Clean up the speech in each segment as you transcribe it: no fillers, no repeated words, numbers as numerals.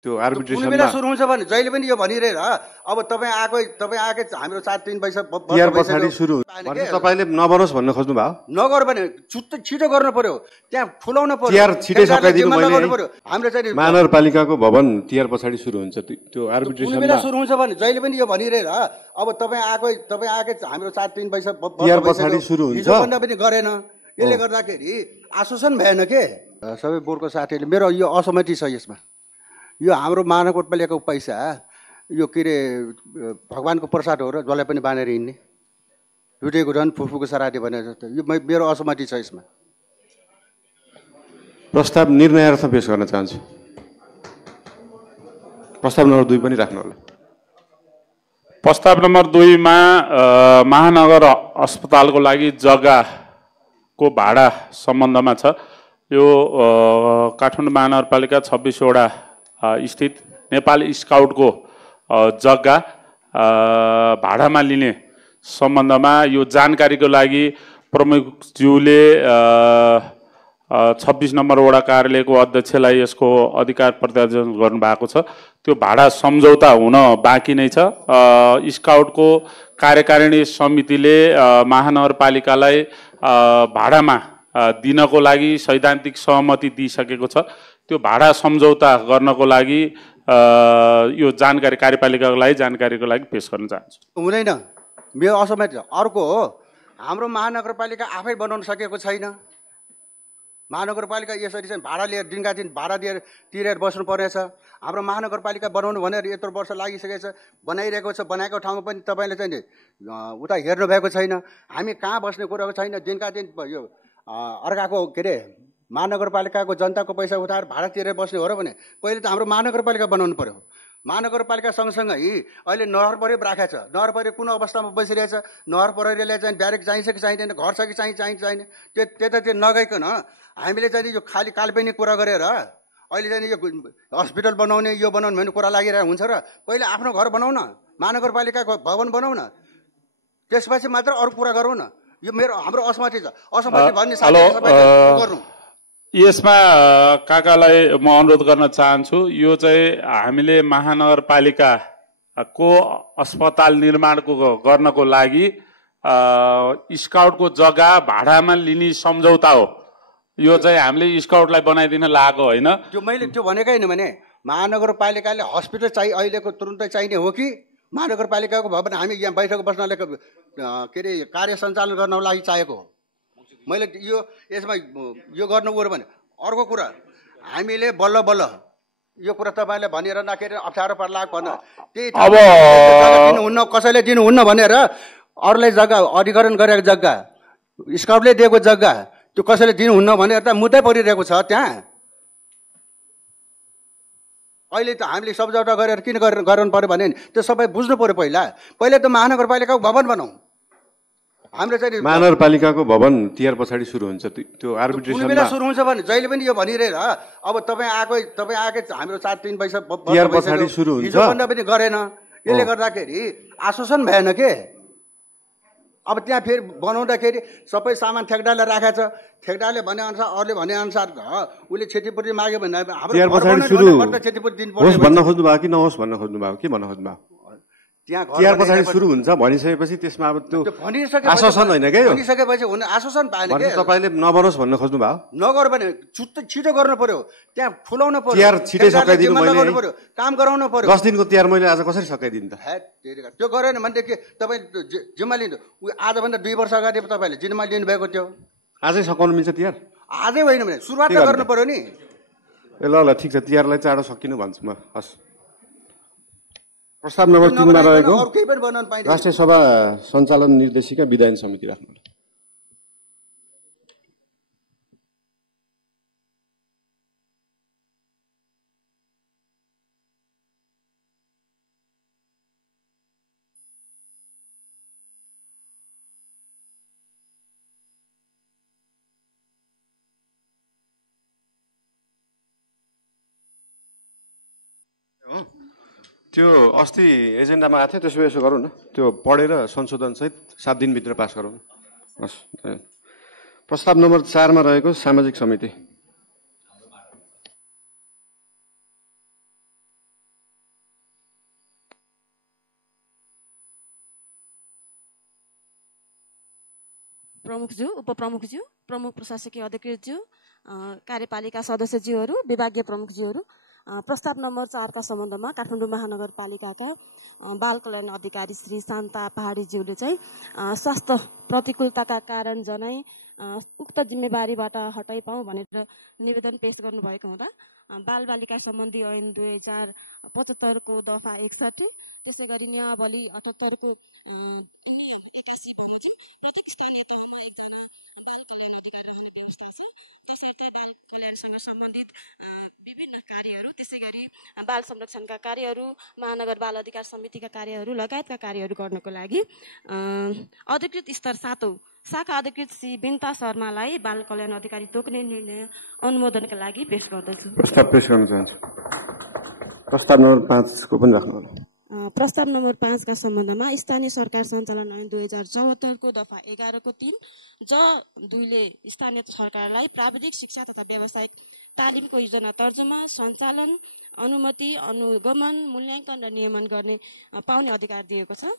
त्यो कुनै आर्बिट्रेसनमा बेला सुरु हुन्छ भने जहिले पनि यो भनिरहेर अब तपाईँ आएकै हाम्रो 7-3 वर्ष तिहार पछाडि सुरु हुन्छ तपाईले नबनोस् भन्न खोज्नु भयो नगर भने छिटो गर्नु पर्यो त्यहाँ खुलाउनु पर्यो तिहार छिटै सकाइदिनु गर्नु पर्यो हाम्रो चाहिँ महानगरपालिकाको भवन तिहार पछाडि सुरु हुन्छ त्यो कुनै आर्बिट्रेसनमा बेला सुरु हुन्छ भने जहिले पनि यो भनिरहेर अब तपाईँ आएकै हाम्रो 7-3 वर्ष तिहार पछाडि सुरु हुन्छ हिजोभन्दा पनि गरेन यसले गर्दाखेरि आश्वासन भएन के सबै बोर्डको साथीहरूले मेरो यो असहमति छ यसमा यो हाम्रो महानगरपालिकाको पैसा यो के अरे भगवान्को प्रसाद हो र जसलाई पनि बाँधेर हिँड्ने लुटेको झन् फुफुको सरादी भने जस्तो यो मेरो असहमति छ यसमा प्रस्ताव निर्णयार्थ पेश गर्न चाहन्छु प्रस्ताव नम्बर 2 पनि राख्नु होला प्रस्ताव नम्बर 2 मा महानगर अस्पतालको लागि जग्गाको भाडा सम्बन्धमा छ यो काठमाडौँ महानगरपालिका 26 वटा स्थित नेपाल स्काउटको जग्गा भाडामा लिने सम्बन्धमा यो जानकारीको लागि प्रमुखज्यूले 26 नम्बर वडा कार्यालयको अध्यक्षलाई यसको अधिकार प्रत्यार्जन गर्नुभएको छ त्यो भाडा सम्झौता हुन बाँकी नै छ स्काउटको कार्यकारिणी समितिले महानगरपालिकालाई भाडामा दिनको लागि सैद्धान्तिक सहमति दिइसकेको छ त्यो भाडा सम्झौता गर्नको लागि यो जानकारी कार्यपालिकाको लागि जानकारीको लागि पेश गर्न चाहन्छु हुँदैन मेरो असहमति अर्को हो हाम्रो महानगरपालिका आफै बनाउन सकेको छैन महानगरपालिका यसरी चाहिँ भाडा लिएर दिनका दिन भाडा दिएर तिरेर बस्नु पर्नेछ हाम्रो महानगरपालिका बनाउनु भनेर यत्रो वर्ष लागिसकेको छ बनाइरहेको छ बनाएको ठाउँमा पनि तपाईँले चाहिँ उता हेर्नु भएको छैन हामी कहाँ बस्ने कुराको छैन दिनका दिन यो अर्काको के अरे महानगरपालिकाको जनताको पैसा उठाएर भाडा तिरेर बस्ने हो र भने पहिले त हाम्रो महानगरपालिका बनाउनु पर्यो महानगरपालिका सँगसँगै अहिले नहर प्रहरी राखेको छ नहर प्रहरी कुन अवस्थामा बसिरहेछ नहर प्रहरीलाई चाहिँ ब्यारेक चाहिन्छ कि चाहिँदैन घर छ कि चाहिने त्यतातिर नगइकन हामीले चाहिँ यो खाली काल्पनिक कुरा गरेर अहिले चाहिँ यो हस्पिटल बनाउने यो बनाउने भन्ने कुरा लागिरहेको हुन्छ र पहिले आफ्नो घर बनाउन महानगरपालिकाको भवन बनाउन त्यसपछि मात्र अरू कुरा गरौँ न यो मेरो हाम्रो असहमति छ असहमति भन्ने गर्नु यसमा काकालाई म अनुरोध गर्न चाहन्छु यो चाहिँ हामीले महानगरपालिकाको अस्पताल निर्माणको गर्नको लागि स्काउटको जग्गा भाडामा लिने सम्झौता हो यो चाहिँ हामीले स्काउटलाई बनाइदिन लागेको होइन त्यो मैले त्यो भनेकै होइन भने महानगरपालिकाले हस्पिटल चाहिँ अहिलेको तुरुन्तै चाहिने हो कि महानगरपालिकाको भवन हामी यहाँ बैठक बस्नलाई के अरे कार्य सञ्चालन गर्नको लागि चाहिएको हो मैले यो यसमा यो गर्नुभयो भने अर्को कुरा हामीले बल्ल बल्ल यो कुरा तपाईँले भनेर नखेर अप्ठ्यारो पर्ला भनेर त्यही अब दिनुहुन्न कसैले दिनुहुन्न भनेर अरूलाई जग्गा अधिग्रहण गरेको जग्गा स्काउटले दिएको जग्गा त्यो कसैले दिनुहुन्न भनेर त मुद्दै परिरहेको छ त्यहाँ अहिले त हामीले सम्झौता गरेर किन गर्नु पर्यो भने त्यो सबै बुझ्नु पर्यो पहिले त महानगरपालिकाको भवन बनाऊ हाम्रो चाहिँ महानगरपालिकाको भवन तिहार पछाडि सुरु हुन्छ त्यो आर्बिट्रेसनमा कुनै बेला सुरु हुन्छ भने जहिले पनि यो भनिरहेर अब तपाईँ आएकै हाम्रो 7-3 वर्ष तिहार पछाडि सुरु हुन्छ हिजोभन्दा पनि गरेन यसले गर्दाखेरि आश्वासन भएन के अब त्यहाँ फेरि बनाउँदाखेरि सबै सामान ठेकदारले राखेको छ ठेकदारले भने अनुसार अरूले भने अनुसार उसले क्षतिपूर्ति माग्यो भने हाम्रो भन्न खोज्नु भयो कि नहोस् भन्न खोज्नु भयो के भन्न खोज्नु भयो तिहार पछाडि सुरु हुन्छ भनिसकेपछि त्यसमा अब त्यो आश्वासन होइन क्या यो भनिसकेपछि हुने आश्वासन पाएन के तपाईँले नबनोस् भन्न खोज्नु भयो नगर भने छिटो गर्नु पर्यो त्यहाँ खुलाउनु पर्यो तिहार छिटै सकाइदिनु पर्यो काम गराउनु पर्यो 10 दिनको तिहार मैले आज कसरी सकाइदिनु त त्यो गरेन भनेदेखि तपाईँ जिम्मा लिनु आजभन्दा 2 वर्ष अगाडि तपाईँले जिम्मा लिनुभएको थियो आजै सकाउनु मिल्छ तिहार आजै होइन भने सुरुवात गर्नु पर्यो नि ए ल ठिक छ तिहारलाई चाँडो सकिनु भन्छु म हस् प्रस्ताव नम्बर 3 मा रहेको राष्ट्रिय सभा सञ्चालन निर्देशिका विधायन समिति राख्नु त्यो अस्ति एजेन्डामा आएको थियो त्यसो यसो गरौँ न त्यो पढेर संशोधन सहित 7 दिनभित्र पास गरौँ हस् प्रस्ताव नम्बर 4 मा रहेको सामाजिक समिति प्रमुखज्यू, उपप्रमुखज्यू, प्रमुख प्रशासकीय अधिकृतज्यू, कार्यपालिका सदस्यज्यूहरू, विभागीय प्रमुखज्यूहरू, प्रस्ताव नम्बर 4 का सम्बन्धमा काठमाडौँ महानगरपालिकाका बाल कल्याण अधिकारी श्री शान्ता पहाडीज्यूले चाहिँ स्वास्थ्य प्रतिकूलताका कारण जनाई उक्त जिम्मेवारीबाट हटाइ पाऊँ भनेर निवेदन पेश गर्नुभएको हुँदा बालबालिका सम्बन्धी ऐन 2075 को दफा 61, त्यसै गरी नियमावली 78 को 81 बमोजिम प्रत्येक स्थानीय तहमा एकजना बाल कल्याण अधिकारी रहने व्यवस्था छ। तसर्थ बाल कल्याणसँग सम्बन्धित विभिन्न कार्यहरू, त्यसै गरी बाल संरक्षणका कार्यहरू, महानगर बाल अधिकार समितिका कार्यहरू लगायतका कार्यहरू गर्नको लागि अधिकृत स्तर 7औं शाखा अधिकृत श्री बिन्ता शर्मालाई बाल कल्याण अधिकारी तोक्ने निर्णय अनुमोदनका लागि पेश गर्दछु। प्रस्ताव पेश गर्न चाहन्छु। प्रस्ताव नम्बर 5 को पनि राख्नु होला। प्रस्ताव नम्बर 5 का सम्बन्धमा स्थानीय सरकार सञ्चालन ऐन 2074 को दफा 11 को 3 ज 2 ले स्थानीय सरकारलाई प्राविधिक शिक्षा तथा व्यावसायिक तालिमको योजना तर्जुमा, सञ्चालन, अनुमति, अनुगमन, मूल्याङ्कन र नियमन गर्ने पाउने अधिकार दिएको छ।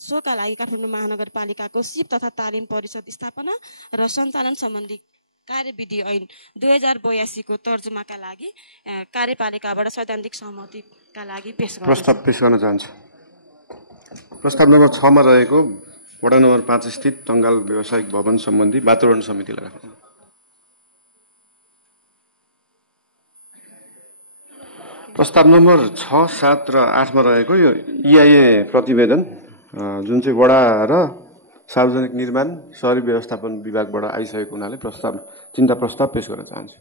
सोका लागि काठमाडौँ महानगरपालिकाको सिप तथा तालिम परिषद स्थापना र सञ्चालन सम्बन्धी कार्यविधि ऐन 2082 को तर्जुमाका लागि कार्यपालिकाबाट सैद्धान्तिक सहमतिका लागि पेश गर्छु। प्रस्ताव पेश गर्न चाहन्छु। प्रस्ताव नम्बर 6 मा रहेको वडा नम्बर 5 स्थित टंगाल व्यावसायिक भवन सम्बन्धी वातावरण समितिलाई राख्नु। प्रस्ताव नम्बर 6, 7 र 8 मा रहेको यो EIA प्रतिवेदन जुन चाहिँ वडा र सार्वजनिक निर्माण शहरी व्यवस्थापन विभागबाट आइसकेको हुनाले चिन्ता प्रस्ताव पेश गर्न चाहन्छु।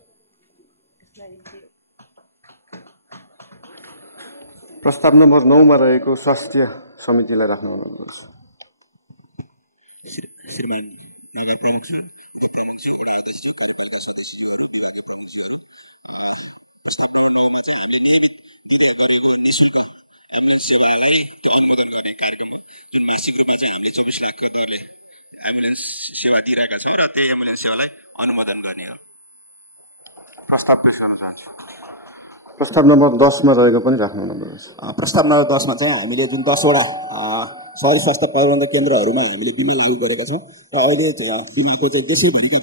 प्रस्ताव नम्बर 9 मा रहेको स्वास्थ्य समितिलाई राख्न अनुरोध छ। जुन मासिक रूपमा चाहिँ हामीले 24 लाखको दरले एम्बुलेन्स सेवा दिइरहेका छौँ र त्यही एम्बुलेन्स सेवालाई अनुमोदन गर्ने हो। प्रस्ताव पेश गर्न चाहन्छु। प्रस्ताव नम्बर 10 मा रहेको पनि राख्नु अनुरोध छ। प्रस्ताव नम्बर 10 मा चाहिँ हामीले जुन 10 वटा शहरी स्वास्थ्य प्रबन्ध केन्द्रहरूमा हामीले विनियोजन गरेका छौँ र अहिले दिल्लीको चाहिँ देशै भरिकै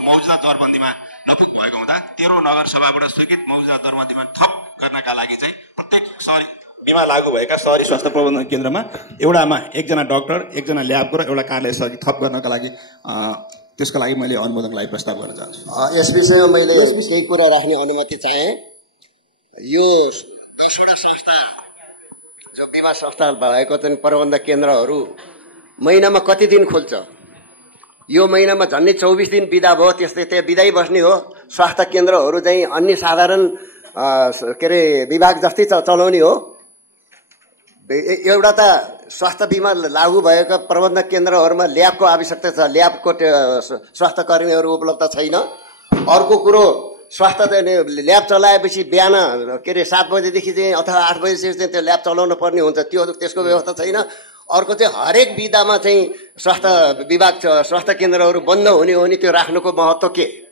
मौजूदा दरबन्दीमा लगभग भएको हुँदा 13 नगरसभाबाट स्थगित मौजूदा दरबन्दीमा थप गर्नका लागि चाहिँ प्रत्येक शहरी बिमा लागू भएका शहरी स्वास्थ्य प्रबन्धन केन्द्रमा एउटामा एकजना डाक्टर, एकजना ल्याबको र एउटा कार्यालय सहयोगी थप गर्नका लागि त्यसको लागि मैले अनुमोदनको लागि प्रस्ताव गर्न चाहन्छु। यस विषयमा मैले केही कुरा राख्ने अनुमति चाहे। यो 10 वटा संस्था जो बिमा संस्था भएको चाहिँ प्रबन्ध केन्द्रहरू महिनामा कति दिन खुल्छ? यो महिनामा झन्डै 24 दिन बिदा भयो, त्यस्तै त्यहाँ बिदाई बस्ने हो। स्वास्थ्य केन्द्रहरू चाहिँ अन्य साधारण विभाग जस्तै चलाउने हो। एउटा त स्वास्थ्य बिमा लागू भएका प्रबन्धक केन्द्रहरूमा ल्याबको आवश्यकता छ, ल्याबको स्वास्थ्य कर्मीहरू उपलब्ध छैन। अर्को कुरो, स्वास्थ्य ल्याब चलाएपछि बिहान 7 बजेदेखि चाहिँ अथवा 8 बजेदेखि चाहिँ त्यो ल्याब चलाउनु पर्ने हुन्छ, त्यसको व्यवस्था छैन। अर्को चाहिँ हरेक विधामा चाहिँ स्वास्थ्य विभाग स्वास्थ्य केन्द्रहरू बन्द हुने हो नि, त्यो राख्नुको महत्त्व के?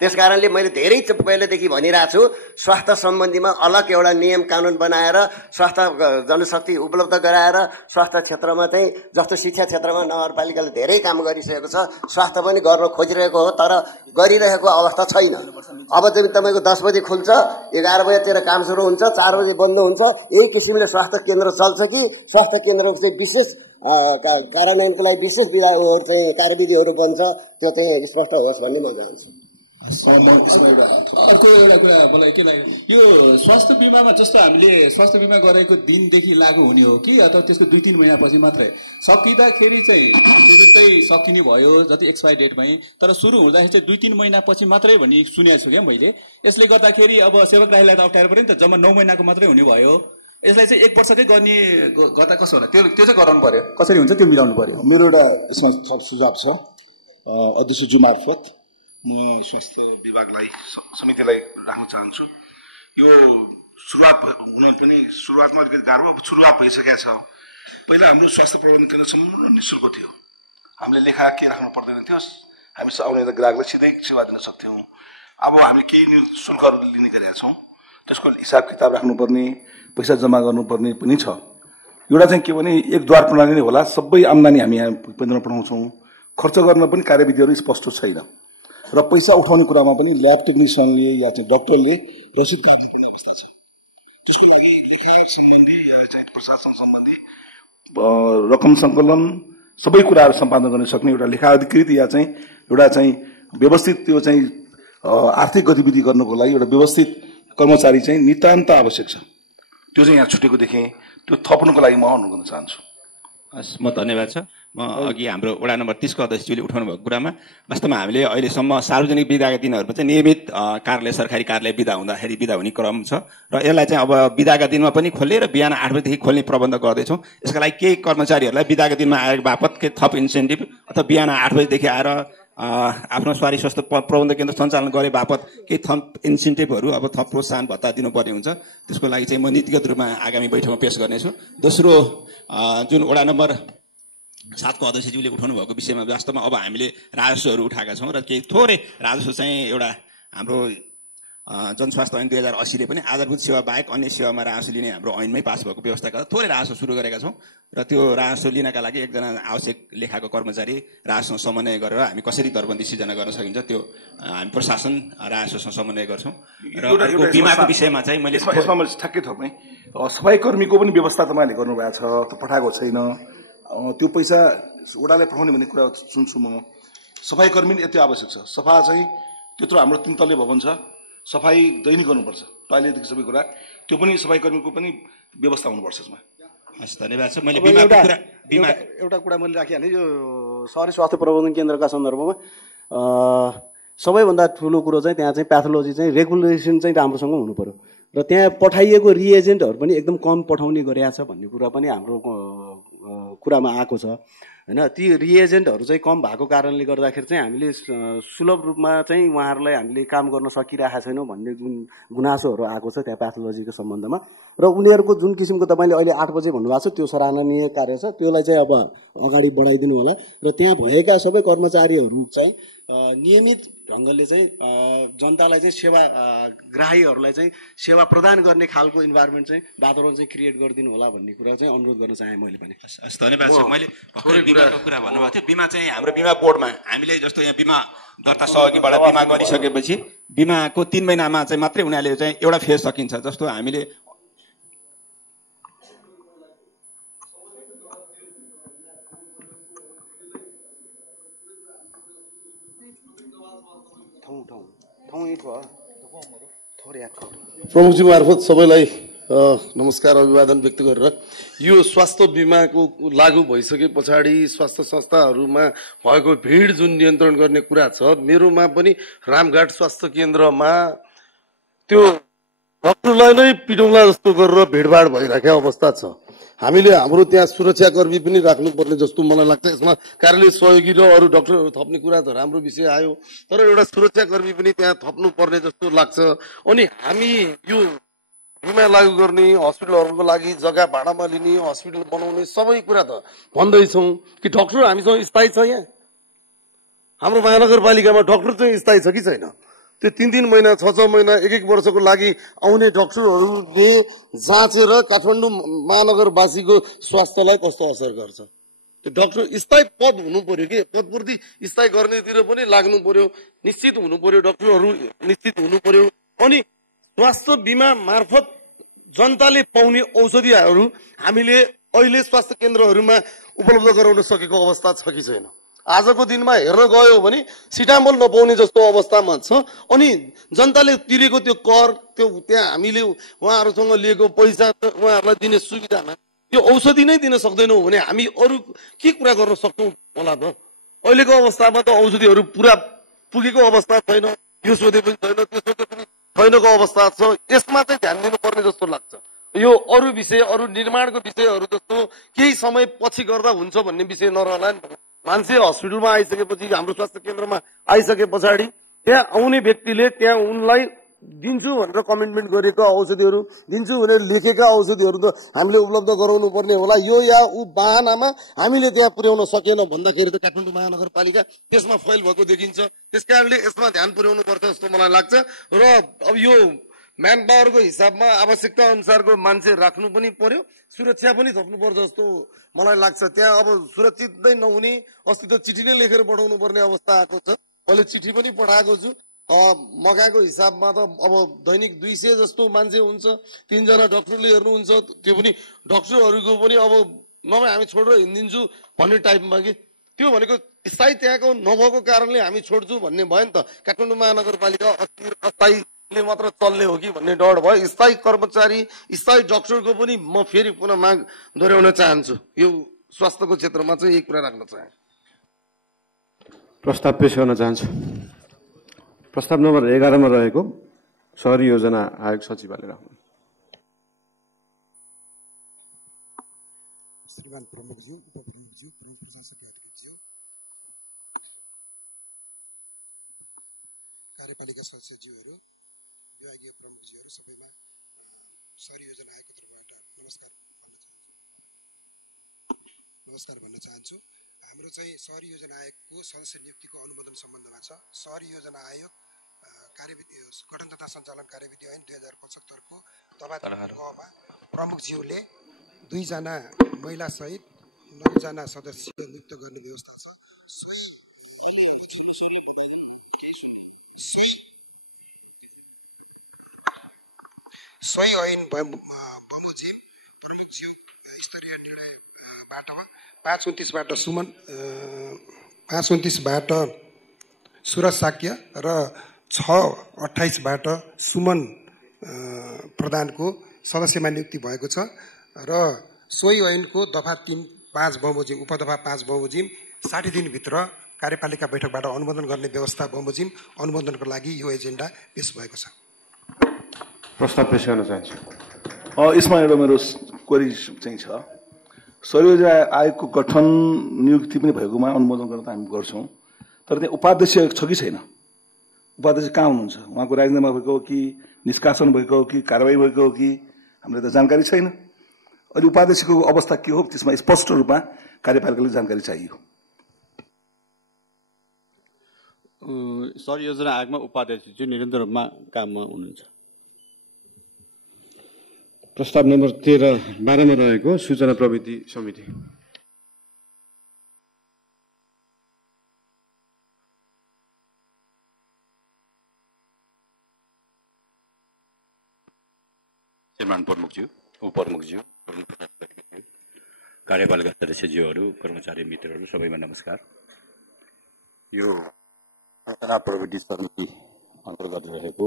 त्यसकारणले मैले धेरै पहिलेदेखि भनिरहेको छु, स्वास्थ्य सम्बन्धीमा अलग एउटा नियम कानुन बनाएर स्वास्थ्य जनशक्ति उपलब्ध गराएर स्वास्थ्य क्षेत्रमा चाहिँ जस्तो शिक्षा क्षेत्रमा नगरपालिकाले धेरै काम गरिसकेको छ, स्वास्थ्य पनि गर्न खोजिरहेको हो, तर गरिरहेको अवस्था छैन। अब चाहिँ तपाईँको 10 बजे खुल्छ, 11 बजेतिर काम सुरु हुन्छ, 4 बजे बन्द हुन्छ। यही किसिमले स्वास्थ्य केन्द्र चल्छ कि स्वास्थ्य केन्द्रको चाहिँ विशेष कार्यान्वयनको लागि विशेष विधाहरू चाहिँ कार्यविधिहरू बन्छ, त्यो चाहिँ स्पष्ट होस् भन्ने म चाहन्छु। अर्को एउटा कुरा मलाई के लाग्यो, यो स्वास्थ्य बिमामा जस्तो हामीले स्वास्थ्य बिमा गरेको दिनदेखि लागू हुने हो कि अथवा त्यसको 2-3 महिनापछि मात्रै? सकिँदाखेरि चाहिँ तुरुन्तै सकिने भयो जति एक्सपायर डेटमै, तर सुरु हुँदाखेरि चाहिँ 2-3 महिनापछि मात्रै भन्ने सुनेको छु क्या मैले। यसले गर्दाखेरि अब सेवकराईलाई त अप्ठ्यारो पऱ्यो नि त, जम्मा 9 महिनाको मात्रै हुने भयो। यसलाई चाहिँ 1 वर्षकै गर्दा कसो होला? त्यो चाहिँ गराउनु पर्यो, कसरी हुन्छ त्यो मिलाउनु पर्यो। मेरो एउटा यसमा सुझाव छ अध्यक्षज्यू मार्फत म स्वास्थ्य विभागलाई समितिलाई राख्न चाहन्छु। यो सुरुवात हुन पनि सुरुवातमा अलिकति गाह्रो, अब सुरुवात भइसकेको छ। पहिला हाम्रो स्वास्थ्य प्रबन्धन केन्द्र सम्पूर्ण निःशुल्क थियो, हामीले लेखा के राख्नु पर्दैन थियो। हामी आउने ग्राहकलाई सिधै सेवा दिन सक्थ्यौँ। अब हामीले केही शुल्कहरू लिने गरेका छौँ, त्यसको हिसाब किताब राख्नुपर्ने, पैसा जम्मा गर्नुपर्ने पनि छ। एउटा चाहिँ के भने एक द्वार प्रणाली नै होला, सबै आम्दानी हामी यहाँ केन्द्रमा पठाउँछौँ, खर्च गर्न पनि कार्यविधिहरू स्पष्ट छैन र पैसा उठाउने कुरामा पनि ल्याब टेक्निसियनले या चाहिँ डक्टरले रसिद काट्नुपर्ने अवस्था छ। त्यसको लागि लेखा सम्बन्धी या चाहिँ प्रशासन सम्बन्धी रकम सङ्कलन सबै कुराहरू सम्पादन गर्न सक्ने एउटा लेखा अधिकृत या चाहिँ एउटा चाहिँ व्यवस्थित त्यो चाहिँ आर्थिक गतिविधि गर्नको लागि एउटा व्यवस्थित कर्मचारी चाहिँ नितान्त आवश्यक छ। त्यो चाहिँ यहाँ छुटेको देखेँ, त्यो थप्नुको लागि म अनुरोध गर्न चाहन्छु। हस्, म धन्यवाद छ। म अघि हाम्रो वडा नम्बर 30 को अध्यक्षज्यूले उठाउनु भएको कुरामा वास्तवमा हामीले अहिलेसम्म सार्वजनिक बिदाका दिनहरूमा चाहिँ नियमित कार्यालय सरकारी कार्यालय बिदा हुँदाखेरि बिदा हुने क्रम छ र यसलाई चाहिँ अब बिदाका दिनमा पनि खोल्ने र बिहान 8 बजेदेखि खोल्ने प्रबन्ध गर्दैछौँ। यसका लागि केही कर्मचारीहरूलाई बिदाका दिनमा आएको बापत केही थप इन्सेन्टिभ अथवा बिहान 8 बजेदेखि आएर आफ्नो स्वास्थ्य स्वास्थ्य प्रबन्ध केन्द्र सञ्चालन गरे बापत केही थप इन्सेन्टिभहरू अब थप प्रोत्साहन भत्ता दिनुपर्ने हुन्छ। त्यसको लागि चाहिँ म नीतिगत रूपमा आगामी बैठकमा पेश गर्नेछु। दोस्रो, जुन वडा नम्बर 7 को अध्यक्षज्यूले उठाउनु भएको विषयमा वास्तवमा अब हामीले राजस्वहरू उठाएका छौँ र केही थोरै राजस्व चाहिँ एउटा हाम्रो जनस्वास्थ्य ऐन 2080ले पनि आधारभूत सेवा बाहेक अन्य सेवामा राजस्व लिने हाम्रो ऐनमै पास भएको व्यवस्था गर्दा थोरै राजस्व सुरु गरेका छौँ र त्यो राजस्व लिनका लागि एकजना आवश्यक लेखाको कर्मचारी राजस्वसँग समन्वय गरेर हामी कसरी दरबन्दी सिर्जना गर्न सकिन्छ त्यो हामी प्रशासन राजस्वसँग समन्वय गर्छौँ। र बिमाको विषयमा चाहिँ मैले यसमा ठ्याक्कै थपेँ, सफाई कर्मीको पनि व्यवस्था तपाईँले गर्नुभएको छ, त्यो पठाएको छैन। त्यो पैसा वडाले पठाउने भन्ने कुरा सुन्छु म। सफाई कर्मी यति आवश्यक छ। सफा चाहिँ त्यत्रो हाम्रो 3 तल्ले भवन छ, सफाई दैनिक गर्नुपर्छ, टोयलेटदेखि सबै कुरा, त्यो पनि सफाई कर्मीको पनि व्यवस्था हुनुपर्छ यसमा। हस्, धन्यवाद छ। मैले एउटा कुरा मैले राखिहालेँ, यो सहरी स्वास्थ्य प्रबन्धन केन्द्रका सन्दर्भमा सबैभन्दा ठुलो कुरो चाहिँ त्यहाँ चाहिँ प्याथोलोजी चाहिँ रेगुलेसन चाहिँ राम्रोसँग हुनु पर्यो र त्यहाँ पठाइएको रिएजेन्टहरू पनि एकदम कम पठाउने गरेका छ भन्ने कुरा पनि हाम्रो कुरामा आएको छ हैन। ती रिएजेन्टहरू चाहिँ कम भएको कारणले गर्दाखेरि चाहिँ हामीले सुलभ रूपमा चाहिँ उहाँहरूलाई हामीले काम गर्न सकिरहेका छैनौँ भन्ने जुन गुनासोहरू आएको छ त्यहाँ प्याथोलोजीको सम्बन्धमा र उनीहरूको जुन किसिमको तपाईँले अहिले 8 बजे भन्नुभएको छ त्यो सराहनीय कार्य छ, त्यसलाई चाहिँ अब अगाडि बढाइदिनु होला र त्यहाँ भएका सबै कर्मचारीहरू चाहिँ नियमित ढङ्गले चाहिँ जनतालाई चाहिँ सेवा ग्राहीहरूलाई चाहिँ सेवा प्रदान गर्ने खालको इन्भाइरोमेन्ट चाहिँ वातावरण चाहिँ क्रिएट गरिदिनु होला भन्ने कुरा चाहिँ अनुरोध गर्न चाहेँ मैले पनि। धन्यवाद छ। मैले भर्खरै बिमाको कुरा भन्नुभएको थियो। बिमा चाहिँ हाम्रो बिमा बोर्डमा हामीले जस्तो यहाँ बिमा दर्ता सहयोगीबाट बिमा गरिसकेपछि बिमाको 3 महिनामा चाहिँ मात्रै उनीहरूले चाहिँ एउटा फेज सकिन्छ। जस्तो हामीले प्रमुखजी मार्फत सबैलाई नमस्कार अभिवादन व्यक्त गरेर यो स्वास्थ्य बिमाको लागू भइसके पछाडि स्वास्थ्य संस्थाहरूमा भएको भिड जुन नियन्त्रण गर्ने कुरा छ, मेरोमा पनि रामघाट स्वास्थ्य केन्द्रमा त्यो डक्टरलाई नै पिटौँला जस्तो गरेर भिडभाड भइरहेको अवस्था छ। हामीले हाम्रो त्यहाँ सुरक्षाकर्मी पनि राख्नुपर्ने जस्तो मलाई लाग्छ। यसमा कार्यालय सहयोगी र अरू डक्टरहरू थप्ने कुरा त राम्रो विषय आयो, तर एउटा सुरक्षाकर्मी पनि त्यहाँ थप्नु पर्ने जस्तो लाग्छ। अनि हामी यो बिमा लागू गर्ने, हस्पिटलहरूको लागि जग्गा भाडामा लिने, हस्पिटल बनाउने सबै कुरा त भन्दैछौँ कि डक्टर हामीसँग स्थायी छ? यहाँ हाम्रो महानगरपालिकामा डक्टर चाहिँ स्थायी छ कि छैन? त्यो 3-3 महिना 6-6 महिना 1-1 वर्षको लागि आउने डक्टरहरूले जाँचेर काठमाडौँ महानगरवासीको स्वास्थ्यलाई कस्तो असर गर्छ? त्यो डक्टर स्थायी पद हुनु पर्यो कि पदपूर्ति स्थायी गर्नेतिर पनि लाग्नु पर्यो, निश्चित हुनु पर्यो, डक्टरहरू निश्चित हुनु पर्यो। अनि स्वास्थ्य बिमा मार्फत जनताले पाउने औषधिहरू हामीले अहिले स्वास्थ्य केन्द्रहरूमा उपलब्ध गराउन सकेको अवस्था छ कि छैन? आजको दिनमा हेर्न गयो भने सिटामोल नपाउने जस्तो अवस्थामा छ। अनि जनताले तिरेको त्यो कर, त्यो त्यहाँ हामीले उहाँहरूसँग लिएको पैसा, उहाँहरूलाई दिने सुविधामा त्यो औषधि नै दिन सक्दैनौँ भने हामी अरू के कुरा गर्न सक्छौँ होला त? अहिलेको अवस्थामा त औषधिहरू पुरा पुगेको अवस्था छैन, यो सोधे पनि छैन, त्यो सोधे पनि छैनको अवस्था छ। यसमा चाहिँ ध्यान दिनुपर्ने जस्तो लाग्छ। यो अरू विषय, अरू निर्माणको विषयहरू जस्तो केही समय पछि गर्दा हुन्छ भन्ने विषय नरहला नि। मान्छे हस्पिटलमा आइसकेपछि, हाम्रो स्वास्थ्य केन्द्रमा आइसके पछाडि त्यहाँ आउने व्यक्तिले त्यहाँ उनलाई दिन्छु भनेर कमिटमेन्ट गरेका औषधिहरू दिन्छु भनेर लेखेका औषधिहरू त हामीले उपलब्ध गराउनु पर्ने होला। यो या ऊ बाहनामा हामीले त्यहाँ पुर्याउन सकेन भन्दाखेरि त काठमाडौँ महानगरपालिका त्यसमा फेल भएको देखिन्छ। त्यसकारणले यसमा ध्यान पुर्याउनु पर्छ जस्तो मलाई लाग्छ। र अब यो म्यान पावरको हिसाबमा आवश्यकता अनुसारको मान्छे राख्नु पनि पर्यो, सुरक्षा पनि थप्नुपर्छ जस्तो मलाई लाग्छ। त्यहाँ अब सुरक्षित नै नहुने, अस्ति त चिठी नै लेखेर पठाउनु पर्ने अवस्था आएको छ। मैले चिठी पनि पठाएको छु। मगाएको हिसाबमा त अब दैनिक 200 जस्तो मान्छे हुन्छ, 3 जना डाक्टरले हेर्नुहुन्छ, त्यो पनि डाक्टरहरूको पनि अब नभए हामी छोडेर हिँडिदिन्छु भन्ने टाइपमा कि त्यो भनेको स्थायी त्यहाँको नभएको कारणले हामी छोड्छु भन्ने भयो नि त। काठमाडौँ महानगरपालिका अस्थायीले मात्र चल्ने हो कि भन्ने डर भयो। स्थायी कर्मचारी, स्थायी डाक्टरको पनि म फेरि पुनः माग दोहोऱ्याउन चाहन्छु। यो स्वास्थ्यको क्षेत्रमा चाहिँ यही कुरा राख्न चाहे। प्रस्ताव पेश गर्न चाहन्छु। प्रस्ताव नम्बर 11 मा रहेको शहरी योजना आयोग सचिवालय राख्नु। श्रीमान प्रमुखज्यू, उपप्रमुखज्यू, प्रमुख प्रशासकीय अधिकृतज्यू, कार्यपालिका सदस्यज्यूहरू, विभागीय प्रमुखज्यूहरू सबैमा शहरी योजना आयोगको तर्फबाट नमस्कार भन्न चाहन्छु। हाम्रो चाहिँ शहरी योजना आयोगको सदस्य नियुक्तिको अनुमोदन सम्बन्धमा छ। शहरी योजना आयोग कार्यविधि गठन तथा सञ्चालन कार्यविधि ऐन 2075 को दफा 9 मा प्रमुखज्यूले 2 जना महिला सहित 9 जना सदस्य नियुक्त गर्ने व्यवस्था छ। सोही ऐन बमोजिम प्रमुखज्यू स्तरीय निर्णयबाट 529 बाट सुमन 529 बाट सुरज साक्य र 628 बाट सुमन प्रधानको सदस्यमा नियुक्ति भएको छ। र सोही ऐनको दफा 3-5 बमोजिम उपदफा 5 बमोजिम 60 दिनभित्र कार्यपालिका बैठकबाट अनुमोदन गर्ने व्यवस्था बमोजिम अनुमोदनको लागि यो एजेन्डा पेश भएको छ। प्रस्ताव पेश गर्न चाहन्छु। यसमा एउटा मेरो क्वेरी चाहिँ छ। शहरी योजना आयोगको गठन नियुक्ति पनि भएकोमा अनुमोदन गर्न त हामी गर्छौँ, तर त्यहाँ उपाध्यक्ष छ कि छैन? उपाध्यक्ष कहाँ हुनुहुन्छ? उहाँको राजीनामा भएको हो कि निष्कासन भएको हो कि कारवाही भएको हो कि हामीलाई त जानकारी छैन। अनि उपाध्यक्षको अवस्था के हो त्यसमा स्पष्ट रूपमा कार्यपालिकाले जानकारी चाहियो। शहरी योजना आयोगमा उपाध्यक्ष चाहिँ निरन्तर रूपमा काममा हुनुहुन्छ। प्रस्ताव नम्बर 12 मा रहेको सूचना प्रविधि समिति। श्रीमान प्रमुखज्यू, उपप्रमुखज्यू, कार्यपालिका सदस्यज्यूहरू, कर्मचारी मित्रहरू सबैमा नमस्कार। यो सूचना प्रविधि समिति अन्तर्गत रहेको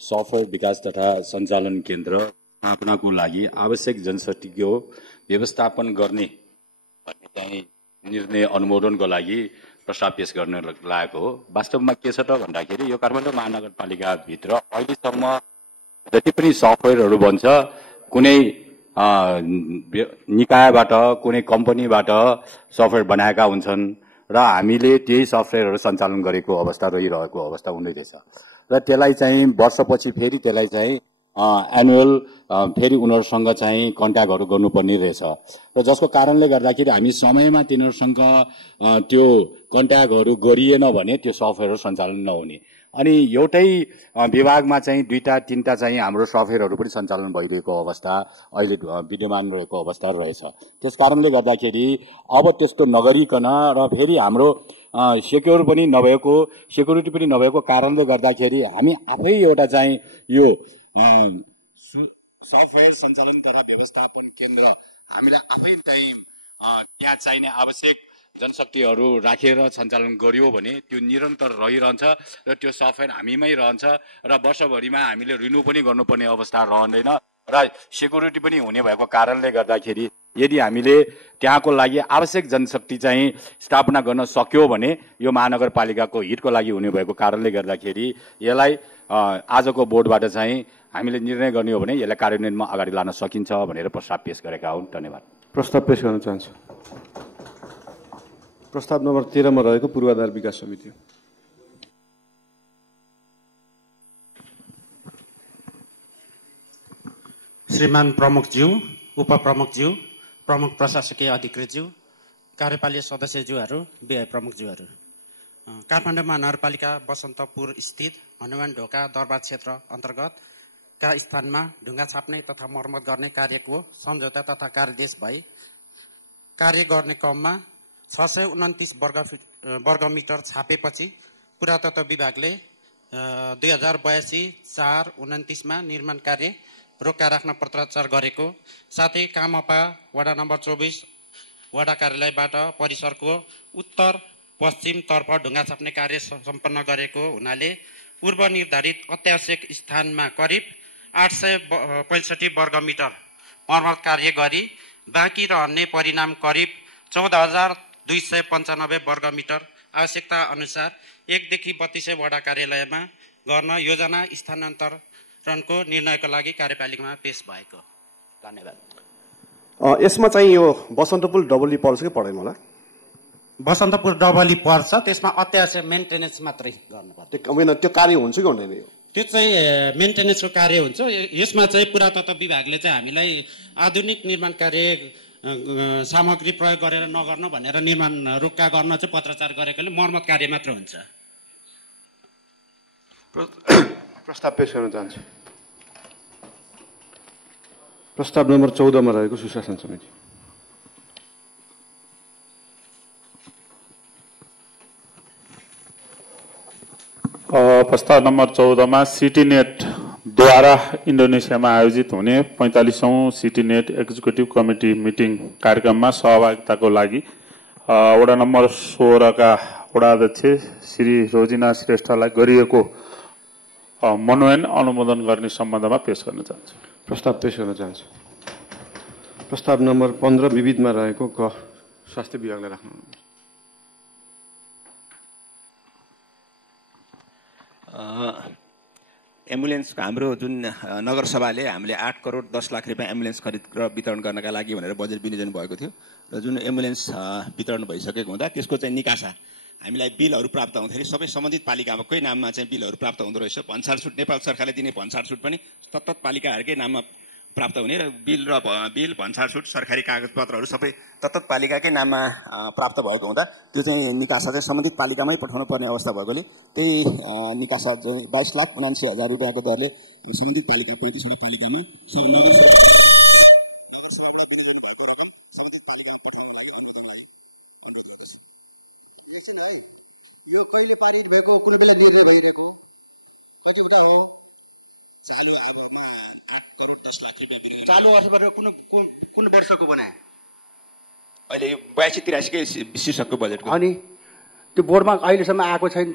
सफ्टवेयर विकास तथा सञ्चालन केन्द्र स्थापनाको लागि आवश्यक जनशक्तिको व्यवस्थापन गर्ने भन्ने चाहिँ निर्णय अनुमोदनको लागि प्रस्ताव पेश गर्न लागेको हो। वास्तवमा के छ त भन्दाखेरि यो काठमाडौँ महानगरपालिकाभित्र अहिलेसम्म जति पनि सफ्टवेयरहरू बन्छ कुनै निकायबाट कुनै कम्पनीबाट सफ्टवेयर बनाएका हुन्छन् र हामीले त्यही सफ्टवेयरहरू सञ्चालन गरेको अवस्था रहिरहेको अवस्था हुँदै रहेछ र त्यसलाई चाहिँ वर्षपछि फेरि त्यसलाई चाहिँ एनुअल फेरि उनीहरूसँग चाहिँ कन्ट्याक्टहरू गर्नुपर्ने रहेछ र जसको कारणले गर्दाखेरि हामी समयमा तिनीहरूसँग त्यो कन्ट्याक्टहरू गरिएन भने त्यो सफ्टवेयरहरू सञ्चालन नहुने। अनि एउटै विभागमा चाहिँ 2-3टा चाहिँ हाम्रो सफ्टवेयरहरू पनि सञ्चालन भइरहेको अवस्था अहिले विद्यमान रहेको अवस्था रहेछ। त्यस कारणले गर्दाखेरि अब त्यस्तो नगरिकन र फेरि हाम्रो सेक्युरिटी पनि नभएको कारणले गर्दाखेरि हामी आफै एउटा चाहिँ यो सफ्टवेयर सञ्चालन तथा व्यवस्थापन केन्द्र हामीलाई आफै चाहिँ त्यहाँ चाहिने आवश्यक जनशक्तिहरू राखेर सञ्चालन गरियो भने त्यो निरन्तर रहिरहन्छ र त्यो सफ्टवेयर हामीमै रहन्छ र वर्षभरिमा हामीले रिन्यू पनि गर्नुपर्ने अवस्था रहँदैन र सेक्युरिटी पनि हुने भएको कारणले गर्दाखेरि यदि हामीले त्यहाँको लागि आवश्यक जनशक्ति चाहिँ स्थापना गर्न सक्यो भने यो महानगरपालिकाको हितको लागि हुने भएको कारणले गर्दाखेरि यसलाई आजको बोर्डबाट चाहिँ हामीले निर्णय गर्ने हो भने यसलाई कार्यान्वयनमा अगाडि लान सकिन्छ भनेर प्रस्ताव पेश गरेका हुन्। धन्यवाद। प्रस्ताव पेश गर्न चाहन्छु। प्रस्ताव नम्बर 13 मा रहेको पूर्वाधार विकास समिति। श्रीमान प्रमुखज्यू, उपप्रमुखज्यू, प्रमुख प्रशासकीय अधिकृतज्यू, कार्यपालिका सदस्यज्यूहरू, व्यय प्रमुखज्यूहरू, काठमाडौँ महानगरपालिका बसन्तपुर स्थित हनुमान ढोका दरबार क्षेत्र अन्तर्गत का स्थानमा ढुङ्गा छाप्ने तथा मर्मत गर्ने कार्यको सम्झौता तथा कार्यदेश भई कार्य गर्ने क्रममा 629 वर्गमिटर छापेपछि पुरातत्व विभागले 2082-4-29 निर्माण कार्य रोक्का राख्न पत्राचार गरेको साथै कामपा वडा नम्बर 24 वडा कार्यालयबाट परिसरको उत्तर पश्चिम तर्फ ढुङ्गा छाप्ने कार्य सम्पन्न गरेको हुनाले पूर्व निर्धारित अत्यावश्यक स्थानमा करिब 865 वर्गमिटर मर्मत कार्य गरी बाँकी रहने परिणाम करिब 14,295 वर्गमिटर आवश्यकता अनुसार 1 देखि 32 वडा कार्यालयमा गर्न योजना स्थानान्तरणको निर्णयको लागि कार्यपालिकामा पेश भएको। धन्यवाद। यसमा चाहिँ यो बसन्तपुर डबली पर्छ कि पर्दैन होला? बसन्तपुर डबली पर्छ, त्यसमा अत्यावश्यक मेन्टेनेन्स मात्रै गर्नुपर्छ। त्यो कार्य हुन्छ कि हुँदैन? त्यो चाहिँ मेन्टेनेन्सको कार्य हुन्छ। यसमा चाहिँ पुरातत्व विभागले चाहिँ हामीलाई आधुनिक निर्माण कार्य सामग्री प्रयोग गरेर नगर्नु भनेर निर्माण रोक्का गर्न चाहिँ पत्राचार गरेकोले मर्मत कार्य मात्र हुन्छ। प्रस्ताव पेश गर्न चाहन्छु। प्रस्ताव नम्बर 14 मा रहेको सुशासन समिति। प्रस्ताव नम्बर 14 मा सिटीनेटद्वारा इन्डोनेसियामा आयोजित हुने 45औं सिटीनेट एक्जिक्युटिभ कमिटी मिटिङ कार्यक्रममा सहभागिताको लागि वडा नम्बर 16 का वडा अध्यक्ष श्री रोजिना श्रेष्ठलाई गरिएको मनोनयन अनुमोदन गर्ने सम्बन्धमा पेश गर्न चाहन्छु। प्रस्ताव पेश गर्न चाहन्छु। प्रस्ताव नम्बर 15 विविधमा रहेको क स्वास्थ्य विभागलाई राख्नु। एम्बुलेन्स हाम्रो जुन नगरसभाले हामीले 8 करोड 10 लाख रुपियाँ एम्बुलेन्स खरिद र वितरण गर्नका लागि भनेर बजेट विनियोजन भएको थियो र जुन एम्बुलेन्स वितरण भइसकेको हुँदा त्यसको चाहिँ निकासा हामीलाई बिलहरू प्राप्त हुँदाखेरि सबै सम्बन्धित पालिकाकै नाममा चाहिँ बिलहरू प्राप्त हुँदो रहेछ। भन्सार छुट नेपाल सरकारले दिने भन्सार छुट पनि तत्त पालिकाहरूकै नाममा प्राप्त हुने र बिल भन्सार छुट सरकारी कागजपत्रहरू सबै तत्त पालिकाकै नाममा प्राप्त भएको हुँदा त्यो चाहिँ निकासा चाहिँ सम्बन्धित पालिकामै पठाउनु पर्ने अवस्था भएकोले त्यही निकासा चाहिँ 22,79,000 रुपियाँको दरले सम्बन्धित पालिका 35 पालिकामा नगरसभाबाट विनियोजन भएको रकम सम्बन्धित पालिकामा पठाउनको लागि अनुरोध गरेको छु। यो चाहिँ है यो कहिले पारित भएको कुनै बेला निर्णय भइरहेको कतिवटा हो चालु अब 8 करोड 10 लाख रुपियाँ चालु वर्ष गरेर कुन वर्षको बनाए? अहिले 82-83 कै शीर्षकको बजेटको। अनि त्यो बोर्डमा अहिलेसम्म आएको छैन त?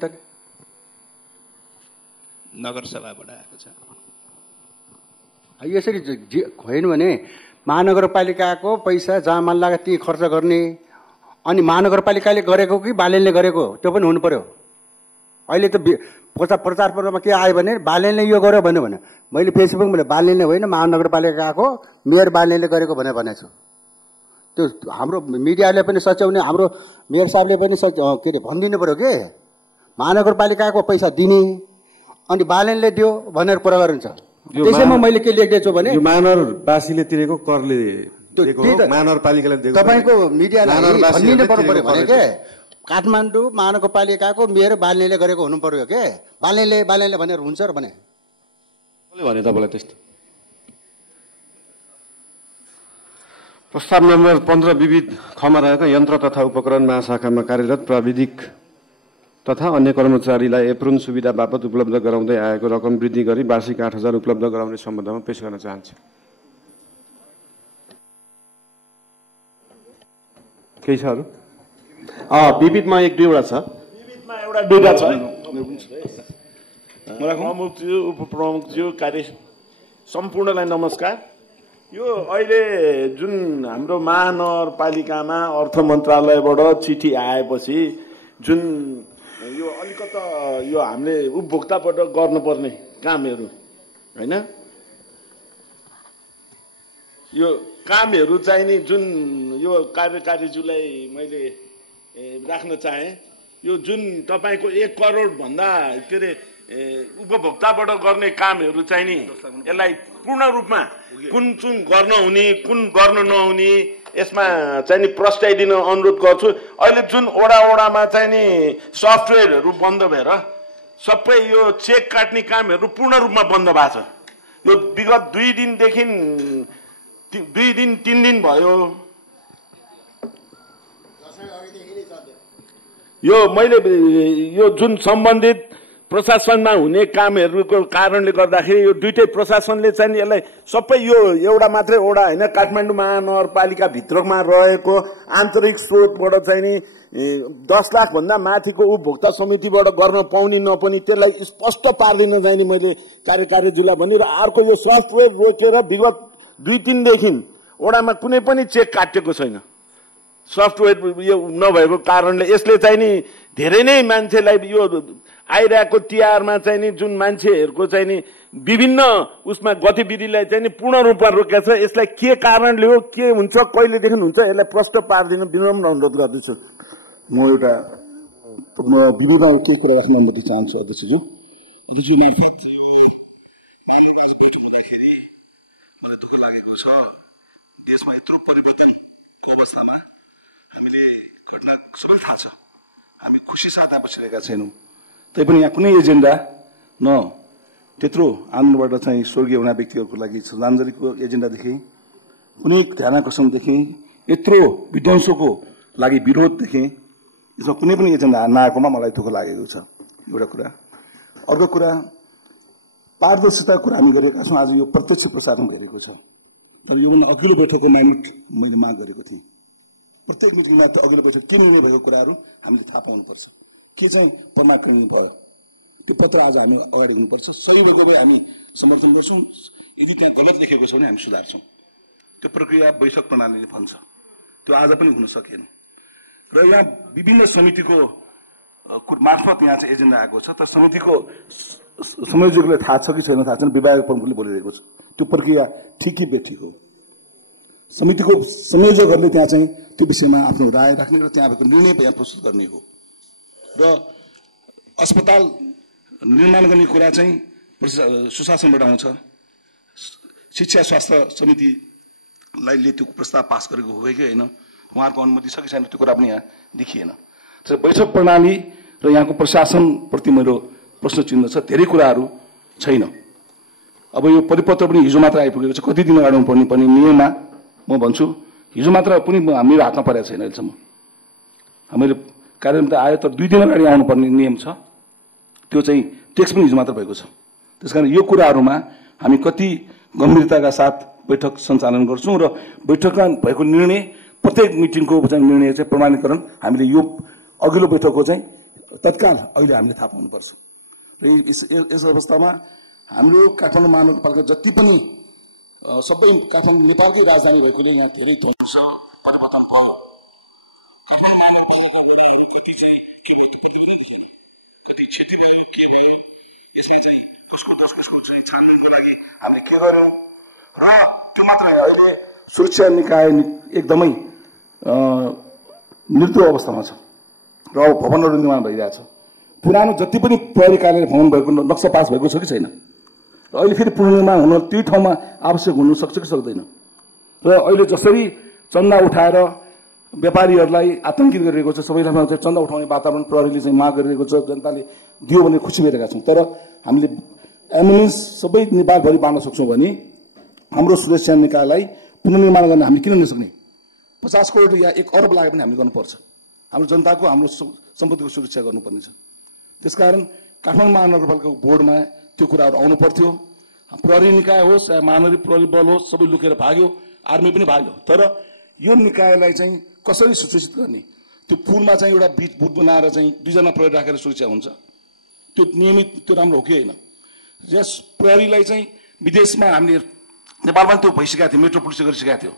नगरसभाबाट आएको छ। यसरी होइन भने महानगरपालिकाको पैसा जहाँ मन लाग्यो त्यही खर्च गर्ने अनि महानगरपालिकाले गरेको कि बालेनले गरेको त्यो पनि हुनु पर्यो। अहिले त प्रचार प्रचारमा के आयो भने बालेनले यो गर्यो भन्यो भने मैले फेसबुकमा बालेनले होइन महानगरपालिकाको मेयर बालेनले गरेको भनेको छु। त्यो हाम्रो मिडियाले पनि सच्याउने हाम्रो मेयर साहबले पनि के अरे भनिदिनु पर्यो के महानगरपालिकाको पैसा दिने अनि बालेनले दियो भनेर कुरा गरिन्छ। त्यसैमा मैले के लेख्दैछु भने यो महानगरवासीले तिरेको करले महानगरपालिकाले दिएको तपाईँको मिडियालाई भनिदिनु पर्यो भने के काठमाडौँ महानगरपालिकाको मेयर बाल्नेले गरेको हुनु पर्यो के बाल्नेले भनेर हुन्छ र भने भने तपाईँलाई त्यस्तो। प्रस्ताव नम्बर 15 विविध खमा रहेको यन्त्र तथा उपकरण महाशाखामा कार्यरत प्राविधिक तथा अन्य कर्मचारीलाई एप्रोन सुविधा बापत उपलब्ध गराउँदै आएको रकम वृद्धि गरी वार्षिक 8,000 उपलब्ध गराउने सम्बन्धमा पेश गर्न चाहन्छु। केही छ अरू? विविधमा 1-2 छ। विविधमा एउटा दुईटा छ। प्रमुखज्यू उपप्रमुखज्यू कार्य सम्पूर्णलाई नमस्कार। यो अहिले जुन हाम्रो महानगरपालिकामा अर्थ मन्त्रालयबाट चिठी आएपछि जुन यो अलिकता यो हामीले उपभोक्ताबाट गर्नुपर्ने कामहरू हैन यो कामहरू चाहिँ नि जुन यो कार्यकारीज्यूलाई मैले राख्न चाहे यो जुन तपाईको 1 करोड भन्दा के रे उपभोक्ताबाट गर्ने कामहरू चाहिँ नि यसलाई पूर्ण रूपमा कुन चुन गर्न हुने कुन गर्न नहुने यसमा चाहिँ नि प्रस्ताइदिन अनुरोध गर्छु। अहिले जुन ओडामा चाहिँ नि सफ्टवेयरहरू बन्द भएर सबै यो चेक काट्ने कामहरू पूर्ण रूपमा बन्द भएको छ। यो विगत 2 दिनदेखि 2 दिन 3 दिन भयो। यो मैले यो जुन सम्बन्धित प्रशासनमा हुने कामहरूको कारणले गर्दाखेरि यो दुईटै प्रशासनले चाहिँ यसलाई सबै यो एउटा मात्रै ओडा होइन काठमाडौँ महानगरपालिका भित्रमा रहेको आन्तरिक स्रोतबाट चाहिँ नि 10 लाख भन्दा माथिको उपभोक्ता समितिबाट गर्न पाउने नपाउने त्यसलाई स्पष्ट पार्दिन चाहिँ नि मैले कार्यकारीज्यूलाई भनि र अर्को यो सफ्टवेयर रोकेर विगत 2-3 देखि ओडामा कुनै पनि चेक काटेको छैन। सफ्टवेयर यो नभएको कारणले यसले चाहिँ नि धेरै नै मान्छेलाई यो आइरहेको तिहारमा चाहिँ नि जुन मान्छेहरूको चाहिँ नि विभिन्न उसमा गतिविधिलाई चाहिँ नि पूर्ण रूपमा रोकेको छ। यसलाई के कारणले हो, के हुन्छ, कहिलेदेखि हुन्छ, यसलाई प्रश्न पार्दिन विनम्र अनुरोध गर्दछु। म एउटा विधिमा के कुरा राख्न चाहन्छु अध्यक्षज्यू। हिजो मार्फत मानव बैठक हुँदाखेरि मलाई दुःख लागेको छ। देशमा यत्रो परिवर्तनको अवस्थामा हामीले घटना सबै थाहा छ, हामी खुसी साथ बसिरहेका छैनौँ। तैपनि यहाँ कुनै एजेन्डा न त्यत्रो आन्दोलनबाट चाहिँ स्वर्गीय हुने व्यक्तिहरूको लागि श्रद्धाञ्जलीको एजेन्डादेखि कुनै ध्यान आकर्षणदेखि यत्रो विध्वंसको लागि विरोधदेखि यसमा कुनै पनि एजेन्डा नआएकोमा मलाई दुःख लागेको छ। एउटा कुरा। अर्को कुरा, पारदर्शिताको कुरा हामी गरेका छौँ। आज यो प्रत्यक्ष प्रसारण भइरहेको छ, तर योभन्दा अघिल्लो बैठकको माइनट मैले माग गरेको थिएँ। प्रत्येक मिटिङमा त्यो अघिल्लो बैठक के निर्णय भएको कुराहरू हामीले थाहा पाउनुपर्छ। के चाहिँ प्रमाणित भयो त्यो पत्र आज हामी अगाडि हुनुपर्छ। सही भएको भए हामी समर्थन गर्छौँ, यदि त्यहाँ गलत लेखेको छ भने हामी सुधार्छौँ। त्यो प्रक्रिया बैठक प्रणालीले भन्छ, त्यो आज पनि हुन सकेन। र यहाँ विभिन्न समितिको मार्फत यहाँ चाहिँ एजेन्डा आएको छ, तर समितिको संयोजकलाई थाहा छ कि छैन थाहा छैन, विभाग प्रमुखले बोलिरहेको छ। त्यो प्रक्रिया ठिक कि बेठिक हो। समितिको संयोजकहरूले त्यहाँ चाहिँ त्यो विषयमा आफ्नो राय राख्ने र त्यहाँ भएको निर्णय यहाँ प्रस्तुत गर्ने हो। र अस्पताल निर्माण गर्ने कुरा चाहिँ सुशासनबाट आउँछ। शिक्षा स्वास्थ्य समितिले त्यो प्रस्ताव पास गरेको हो कि होइन, उहाँहरूको अनुमति छ कि छैन, त्यो कुरा पनि यहाँ देखिएन। तर बैठक प्रणाली र यहाँको प्रशासनप्रति मेरो प्रश्न चिन्ह छ। धेरै कुराहरू छैन। अब यो परिपत्र पनि हिजो मात्र आइपुगेको छ। कति दिन अगाडि पर्ने पनि नियममा म भन्छु हिजो मात्र पनि मेरो हातमा परेको छैन अहिलेसम्म। हामीले कार्यक्रम त आयो, तर 2 दिन अगाडि आउनुपर्ने नियम छ। त्यो चाहिँ टेक्स्ट पनि हिजो मात्र भएको छ। त्यसकारण यो कुराहरूमा हामी कति गम्भीरताका साथ बैठक सञ्चालन गर्छौँ र बैठकमा भएको निर्णय प्रत्येक मिटिङको निर्णय चाहिँ प्रमाणीकरण हामीले यो अघिल्लो बैठकको चाहिँ तत्काल अहिले हामीले थाहा पाउनुपर्छ। र यस अवस्थामा हाम्रो काठमाडौँ महानगरपालिका जति पनि सबै काठमाडौँ नेपालकै राजधानी भएकोले यहाँ धेरै ध्वंस परिवर्तन भयो। कति क्षेत्रमा के भयो यसले चाहिँ कसको चाहिँ छानबिनको लागि हामीले के गर्यौँ र त्यो मात्रै अहिले सुरक्षा निकाय एकदमै मृत्यु अवस्थामा छ र भवनहरू निर्माण भइरहेछ। पुरानो जति पनि प्रहरी कार्यालय भवन भएको नक्सा पास भएको छ कि छैन, र अहिले फेरि पुनर्निर्माण हुन त्यही ठाउँमा आवश्यक हुन सक्छ कि सक्दैन। र अहिले जसरी चन्दा उठाएर व्यापारीहरूलाई आतंकित गरिरहेको छ, सबैलाई चाहिँ चन्दा उठाउने वातावरण प्रहरीले चाहिँ माग गरिरहेको छ, जनताले दियो भने खुसी भइरहेका छौँ। तर हामीले एम्बुलेन्स सबै नेपालभरि बाँड्न सक्छौँ भने हाम्रो सुरक्षा निकायलाई पुनर्निर्माण गर्न हामीले किन नसक्ने? 50 करोड या 1 अरब लागे पनि हामीले गर्नुपर्छ। हाम्रो जनताको हाम्रो सम्पत्तिको सुरक्षा गर्नुपर्ने छ। त्यसकारण काठमाडौँ महानगरपालिकाको बोर्डमा त्यो कुराहरू आउनु पर्थ्यो। प्रहरी निकाय होस् या महानगरी प्रहरी बल होस्, सबै लुकेर भाग्यो, आर्मी पनि भाग्यो। तर यो निकायलाई चाहिँ कसरी सुसूचित गर्ने? त्यो पुलमा चाहिँ एउटा बुथ बनाएर चाहिँ 2 जना प्रहरी राखेर सुरक्षा हुन्छ, त्यो नियमित, त्यो राम्रो हो कि होइन? यस प्रहरीलाई चाहिँ विदेशमा हामीले नेपालमा त्यो भइसकेको थियो, मेट्रो पुलिसले गरिसकेको थियो।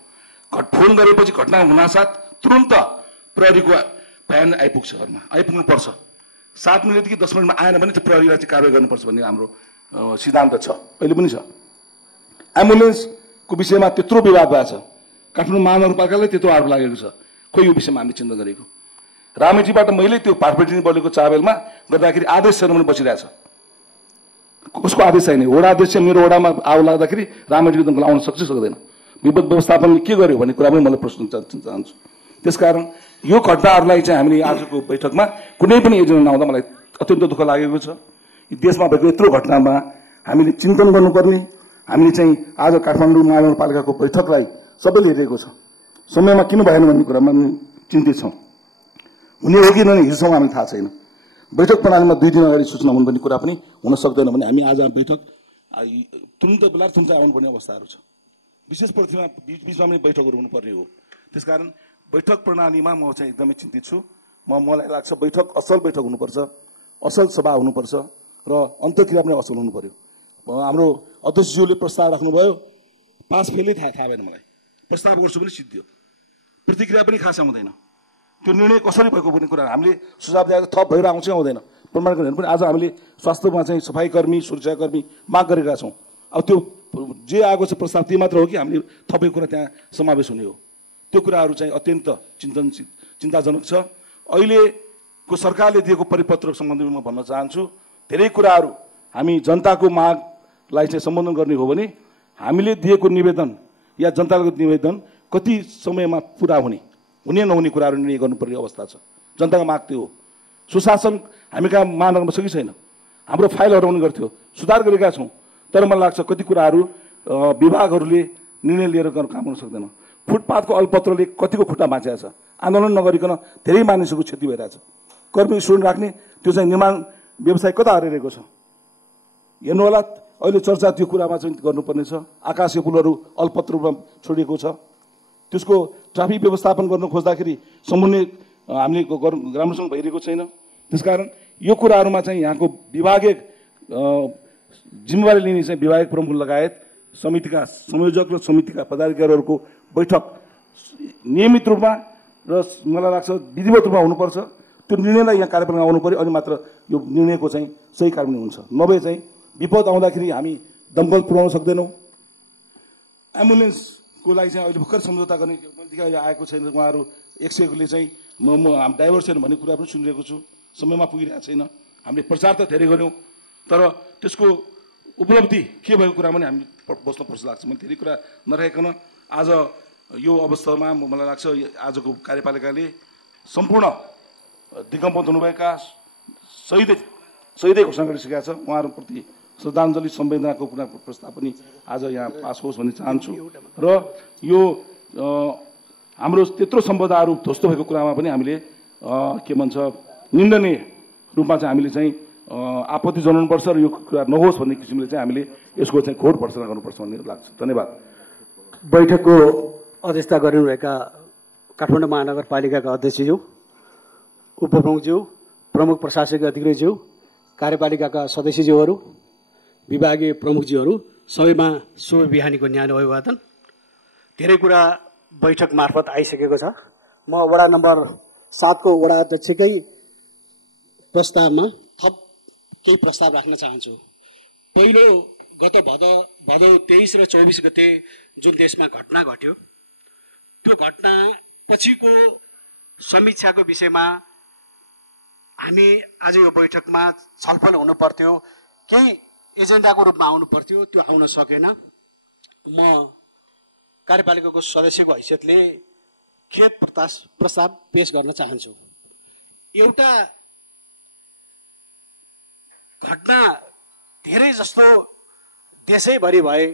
फोन गरेपछि घटना हुनासाथ तुरन्त प्रहरीको बयान आइपुग्छ, घरमा आइपुग्नु पर्छ। 7 मिनटदेखि 10 मिनटमा आएन भने त्यो प्रहरीलाई चाहिँ कारवाही गर्नुपर्छ भन्ने हाम्रो सिद्धान्त छ, अहिले पनि छ। एम्बुलेन्सको विषयमा त्यत्रो विवाद भएको छ, काठमाडौँ महानगरपालिकालाई त्यत्रो आरोप लागेको छ, खोइ यो विषयमा हामीले चिन्ता गरेको। रामेटीबाट मैले त्यो पार्फेटिनी बोलेको चाबेलमा गर्दाखेरि आदेश सेरोमनी बसिरहेछ। कसको आदेश छैन। वडा अध्यक्ष मेरो वडामा आग लाग्दाखेरि रामहेडको दमकल आउन सक्छ सक्दैन? विपद व्यवस्थापनले के गर्यो भन्ने कुरा पनि मलाई प्रश्न चाहन्छु। त्यसकारण यो घटनाहरूलाई चाहिँ हामीले आजको बैठकमा कुनै पनि एजेन्डा नआउँदा मलाई अत्यन्त दुःख लागेको छ। देशमा भएको यत्रो घटनामा हामीले चिन्तन गर्नुपर्ने, हामीले चाहिँ आज काठमाडौँ महानगरपालिकाको बैठकलाई सबैले हेरेको छ, समयमा किन भएन भन्ने कुरामा चिन्तित छौँ। हुने हो कि नहुने हिजोसम्म हामी थाहा छैन। बैठक प्रणालीमा 2 दिन अगाडि सूचना हुनुपर्ने कुरा पनि हुन सक्दैन भने हामी आज बैठक तुरन्त बेला तुरन्त आउनुपर्ने अवस्थाहरू छ। विशेष पृथ्वीमा बिचमा पनि बैठकहरू हुनुपर्ने हो। त्यसकारण बैठक प्रणालीमा म चाहिँ एकदमै चिन्तित छु। मलाई लाग्छ बैठक असल बैठक हुनुपर्छ, असल सभा हुनुपर्छ र अन्तर्क्रिया पनि असल हुनु पर्यो। हाम्रो अध्यक्षज्यूले प्रस्ताव राख्नुभयो, पास फेलै थाहा भएन मलाई। प्रस्ताव गर्छु पनि सिद्धियो, प्रतिक्रिया पनि खास आउँदैन। त्यो निर्णय कसरी भएको भन्ने कुरा हामीले सुझाव दिएर थप भएर आउँछ आउँदैन प्रमाणित पनि आज हामीले स्वास्थ्यमा चाहिँ सफाईकर्मी सुरक्षाकर्मी माग गरेका छौँ। अब त्यो जे आएको छ प्रस्ताव त्यो मात्र हो कि हामीले थपेको कुरा त्यहाँ समावेश हुने हो? त्यो कुराहरू चाहिँ अत्यन्त चिन्ताजनक छ। अहिलेको सरकारले दिएको परिपत्र सम्बन्धमा म भन्न चाहन्छु, धेरै कुराहरू हामी जनताको मागलाई चाहिँ सम्बोधन गर्ने हो भने हामीले दिएको निवेदन या जनताको निवेदन कति समयमा पुरा हुने नहुने कुराहरू निर्णय गर्नुपर्ने अवस्था छ। जनताको माग त्यो हो। सुशासन हामी कहाँ महानगरमा छ कि छैन? हाम्रो फाइल हराउने गर्थ्यो, सुधार गरेका छौँ, तर मलाई लाग्छ कति कुराहरू विभागहरूले निर्णय लिएर गर्न काम गर्न सक्दैन। फुटपाथको अलपत्रले कतिको खुट्टा भाँचेको छ। आन्दोलन नगरिकन धेरै मानिसहरूको क्षति भइरहेछ। कर्मी स्टुडेन्ट राख्ने त्यो चाहिँ निर्माण व्यवसाय कता हराइरहेको छ हेर्नु होला। अहिले चर्चा त्यो कुरामा चाहिँ गर्नुपर्ने छ। आकाशीय पुलहरू अल्पत्र रूपमा छोडिएको छ, त्यसको ट्राफिक व्यवस्थापन गर्न खोज्दाखेरि समन्वय हामीले राम्रोसँग भइरहेको छैन। त्यसकारण यो कुराहरूमा चाहिँ यहाँको विभागीय जिम्मेवारी लिने चाहिँ विभागीय प्रमुख लगायत समितिका संयोजक र समितिका पदाधिकारीहरूको बैठक नियमित रूपमा र मलाई लाग्छ विधिवत रूपमा हुनुपर्छ। त्यो निर्णयलाई यहाँ कार्यक्रममा आउनु पर्यो, अनि मात्र यो निर्णयको चाहिँ सही कार्यान्वयन हुन्छ। नभए चाहिँ विपद आउँदाखेरि हामी दमकल पुर्याउन सक्दैनौँ। एम्बुलेन्सको लागि चाहिँ अहिले भर्खर सम्झौता गर्ने आएको छैन। उहाँहरू 100ले चाहिँ म ड्राइभर छैन भन्ने कुरा पनि सुनिरहेको छु। समयमा पुगिरहेको छैन। हामीले प्रचार त धेरै गऱ्यौँ, तर त्यसको उपलब्धि के भएको कुरा पनि हामी बस्नुपर्छ लाग्छ। मैले धेरै कुरा नरहेकन आज यो अवस्थामा मलाई लाग्छ आजको कार्यपालिकाले सम्पूर्ण दिगम्बत हुनुभएका शहीदै घोषणा गरिसकेका छ। उहाँहरूप्रति श्रद्धाञ्जली संवेदनाको कुरा प्रस्ताव पनि आज यहाँ पास होस् भन्ने चाहन्छु। र यो हाम्रो त्यत्रो सम्पदाहरू ध्वस्त भएको कुरामा पनि हामीले के भन्छ निन्दनीय रूपमा चाहिँ हामीले चाहिँ आपत्ति जनाउनुपर्छ र यो कुरा नहोस् भन्ने किसिमले चाहिँ हामीले यसको चाहिँ घोर भर्सना गर्नुपर्छ भन्ने लाग्छ। धन्यवाद। बैठकको अध्यक्षता गरिरहेका काठमाडौँ महानगरपालिकाका अध्यक्षज्यू, उपप्रमुखज्यू, प्रमुख प्रशासकीय अधिकृतज्यू, कार्यपालिकाका सदस्यज्यूहरू, विभागीय प्रमुखज्यूहरू सबैमा शुभ बिहानीको न्यानो अभिवादन। धेरै कुरा बैठक मार्फत आइसकेको छ। म वडा नम्बर 7 को वडा अध्यक्षकै प्रस्तावमा थप केही प्रस्ताव राख्न चाहन्छु। पहिलो, गत भदौ 23 र 24 गते जुन देशमा घटना घट्यो, त्यो घटना पछिको समीक्षाको विषयमा हामी आज यो बैठकमा छलफल हुनु पर्थ्यो, केही एजेन्डाको रूपमा आउनु पर्थ्यो, त्यो आउन सकेन। म कार्यपालिकाको सदस्यको हैसियतले खेद प्रस्ताव पेश गर्न चाहन्छु। एउटा घटना धेरै जस्तो देशैभरि भए,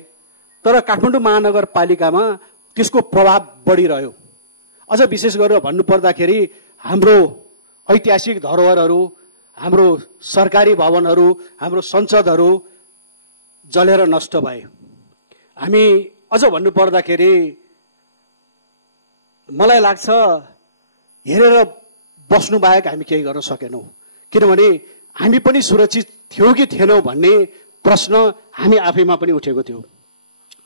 तर काठमाडौँ महानगरपालिकामा त्यसको प्रभाव बढिरह्यो। अझ विशेष गरेर भन्नुपर्दाखेरि हाम्रो ऐतिहासिक धरोहरहरू, हाम्रो सरकारी भवनहरू, हाम्रो संसदहरू जलेर नष्ट भए। हामी अझ भन्नुपर्दाखेरि मलाई लाग्छ हेरेर बस्नु बाहेक हामी केही गर्न सकेनौँ। किनभने हामी पनि सुरक्षित थियौँ कि थिएनौँ भन्ने प्रश्न हामी आफैमा पनि उठेको थियो।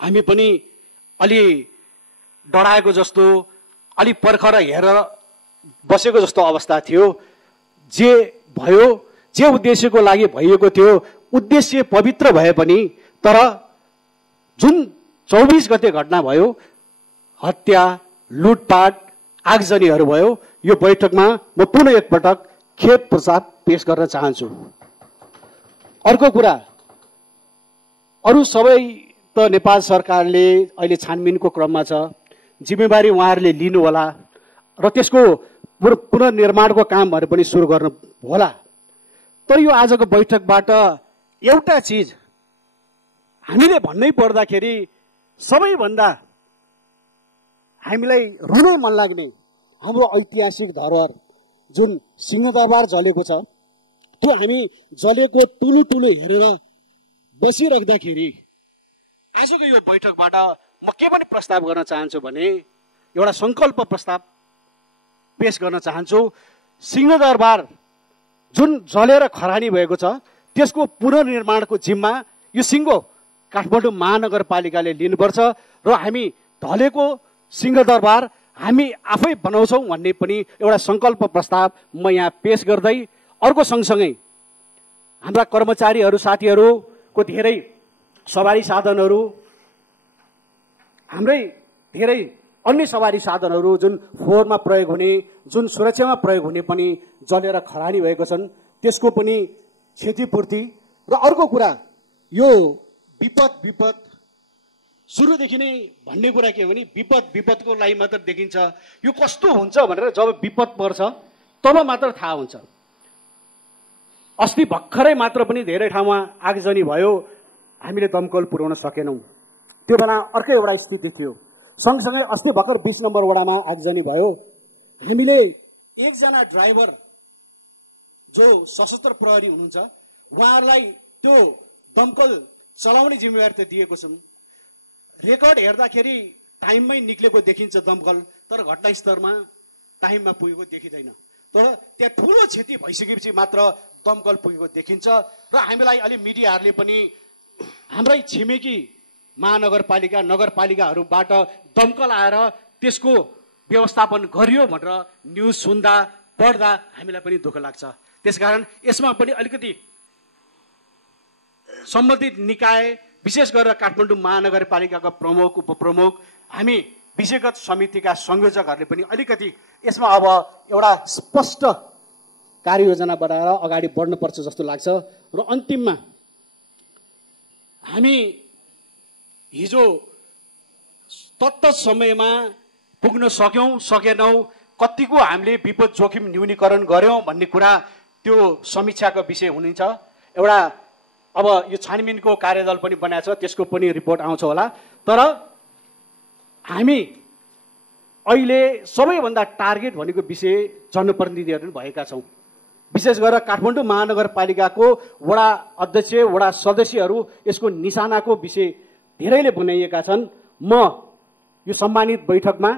हामी पनि अलि डराएको जस्तो, अलि पर्खर हेरेर बसेको जस्तो अवस्था थियो। जे भयो, जे उद्देश्यको लागि भइएको थियो, उद्देश्य पवित्र भए पनि, तर जुन 24 गते घटना भयो, हत्या, लुटपाट, आगजनीहरू भयो, यो बैठकमा म पुनः एकपटक खेद प्रस्ताव पेश गर्न चाहन्छु। अर्को कुरा, अरू सबै त नेपाल सरकारले अहिले छानबिनको क्रममा छ, जिम्मेवारी उहाँहरूले लिनु होला र त्यसको पुनर्निर्माणको कामहरू पनि सुरु गर्नु होला। तर यो आजको बैठकबाट एउटा चिज हामीले भन्नै पर्दाखेरि सबैभन्दा हामीलाई रुनै मन लाग्ने हाम्रो ऐतिहासिक धरोहर जुन सिंहदरबार जलेको छ, त्यो हामी जलेको टुलु टुलु हेरेर बसिराख्दाखेरि आजको यो बैठकबाट म के पनि प्रस्ताव गर्न चाहन्छु भने एउटा संकल्प प्रस्ताव पेश गर्न चाहन्छु। सिंहदरबार जुन जलेर खरानी भएको छ त्यसको पुनर्निर्माणको जिम्मा यो सिङ्गो काठमाडौँ महानगरपालिकाले लिनुपर्छ र हामी ढलेको सिंहदरबार हामी आफै बनाउँछौँ भन्ने पनि एउटा संकल्प प्रस्ताव म यहाँ पेश गर्दै अर्को सँगसँगै हाम्रा कर्मचारीहरू साथीहरूको धेरै सवारी साधनहरू, हाम्रै धेरै अन्य सवारी साधनहरू जुन फोहोरमा प्रयोग हुने, जुन सुरक्षामा प्रयोग हुने पनि जलेर खरानी भएको छन्, त्यसको पनि क्षतिपूर्ति। र अर्को कुरा यो विपद सुरुदेखि नै भन्ने कुरा के हो भने विपदको लागि मात्र देखिन्छ। यो कस्तो हुन्छ भनेर जब विपद पर्छ तब मात्र थाहा हुन्छ। अस्ति भर्खरै मात्र पनि धेरै ठाउँमा आगजनी भयो, हामीले दमकल पुर्याउन सकेनौँ। त्यो बेला अर्कै एउटा स्थिति थियो। सँगसँगै अस्ति भर्खर 20 नम्बर वडामा आगजनी भयो, हामीले एकजना ड्राइभर जो सशस्त्र प्रहरी हुनुहुन्छ उहाँहरूलाई त्यो दमकल चलाउने जिम्मेवारी त दिएको छौँ। रेकर्ड हेर्दाखेरि टाइममै निक्लेको देखिन्छ दमकल, तर घटनास्थलमा टाइममा पुगेको देखिँदैन। तर त्यहाँ ठुलो क्षति भइसकेपछि मात्र दमकल पुगेको देखिन्छ। र हामीलाई अलि मिडियाहरूले पनि हाम्रै छिमेकी महानगरपालिका नगरपालिकाहरूबाट दमकल आएर त्यसको व्यवस्थापन गरियो भनेर न्युज सुन्दा पढ्दा हामीलाई पनि दुःख लाग्छ। त्यसकारण यसमा पनि अलिकति सम्बन्धित निकाय, विशेष गरेर काठमाडौँ महानगरपालिकाका प्रमुख उपप्रमुख, हामी विषयगत समितिका संयोजकहरूले पनि अलिकति यसमा अब एउटा स्पष्ट कार्ययोजना बनाएर अगाडि बढ्नुपर्छ जस्तो लाग्छ। र अन्तिममा हामी हिजो तत्त समयमा पुग्न सकेनौँ, कतिको हामीले विपद जोखिम न्यूनीकरण गर्यौँ भन्ने कुरा त्यो समीक्षाको विषय हुनेछ। एउटा अब यो छानबिनको कार्यदल पनि बनाएको छ, त्यसको पनि रिपोर्ट आउँछ होला। तर हामी अहिले सबैभन्दा टार्गेट भनेको विषय जनप्रतिनिधिहरू भएका छौँ। विशेष गरेर काठमाडौँ महानगरपालिकाको वडा अध्यक्ष, वडा सदस्यहरू यसको निशानाको विषय धेरैले बनाइएका छन्। म यो सम्मानित बैठकमा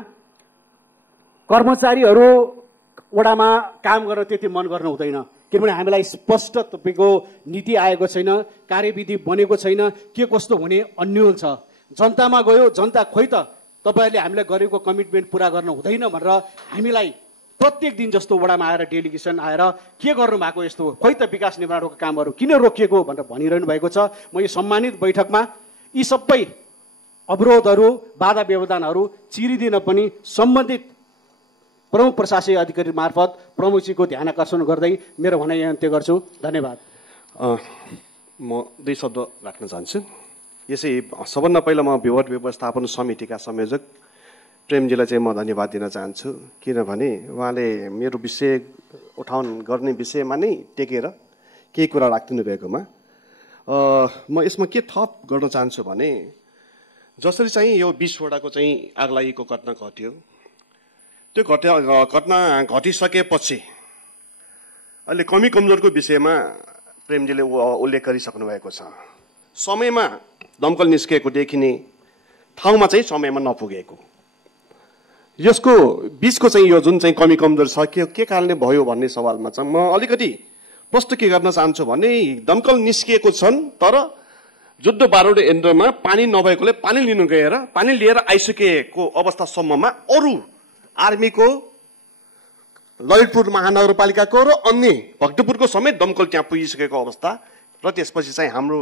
कर्मचारीहरू वडामा काम गर्न त्यति मन गर्न हुँदैन, किनभने हामीलाई स्पष्ट तपाईँको नीति आएको छैन, कार्यविधि बनेको छैन, के कस्तो हुने अन्यल छ। जनतामा गयो, जनता खोइ त तपाईँहरूले हामीलाई गरेको कमिटमेन्ट पुरा गर्न हुँदैन भनेर हामीलाई प्रत्येक दिन जस्तो वडामा आएर डेलिगेसन आएर के गर्नु भएको यस्तो, खोइ त विकास निर्माणको कामहरू किन रोकिएको भनेर भनिरहनु भएको छ। म यो सम्मानित बैठकमा यी सबै अवरोधहरू, बाधा व्यवधानहरू चिरिदिन पनि सम्बन्धित प्रमुख प्रशासकीय अधिकारी मार्फत प्रमुखजीको ध्यान आकर्षण गर्दै मेरो भनाइ अन्त्य गर्छु। धन्यवाद। म 2 शब्द राख्न चाहन्छु। यसै सबभन्दा पहिला म विवाद व्यवस्थापन समितिका संयोजक प्रेमजीलाई चाहिँ म धन्यवाद दिन चाहन्छु, किनभने उहाँले मेरो विषय उठान गर्ने विषयमा नै टेकेर केही कुरा राखिदिनु भएकोमा म यसमा के थप गर्न चाहन्छु भने जसरी चाहिँ यो 20 वडाको चाहिँ आगलागीको घटना घट्यो, त्यो घटना घटिसकेपछि अहिले कमी कमजोरको विषयमा प्रेमजीले उल्लेख गरिसक्नु भएको छ। समयमा दमकल निस्केको देखिने ठाउँमा चाहिँ समयमा नपुगेको, यसको बीचको चाहिँ यो जुन चाहिँ कमी कमजोर छ के कारणले भयो भन्ने सवालमा चाहिँ म अलिकति प्रश्न के गर्न चाहन्छु भने दमकल निस्किएको छन्, तर जुद्ध बारोडे केन्द्रमा पानी नभएकोले पानी लिनु गएर पानी लिएर आइसकेको अवस्थासम्ममा अरू आर्मीको, ललितपुर महानगरपालिकाको र अन्य भक्तपुरको समेत दमकल त्यहाँ पुगिसकेको अवस्था र त्यसपछि चाहिँ हाम्रो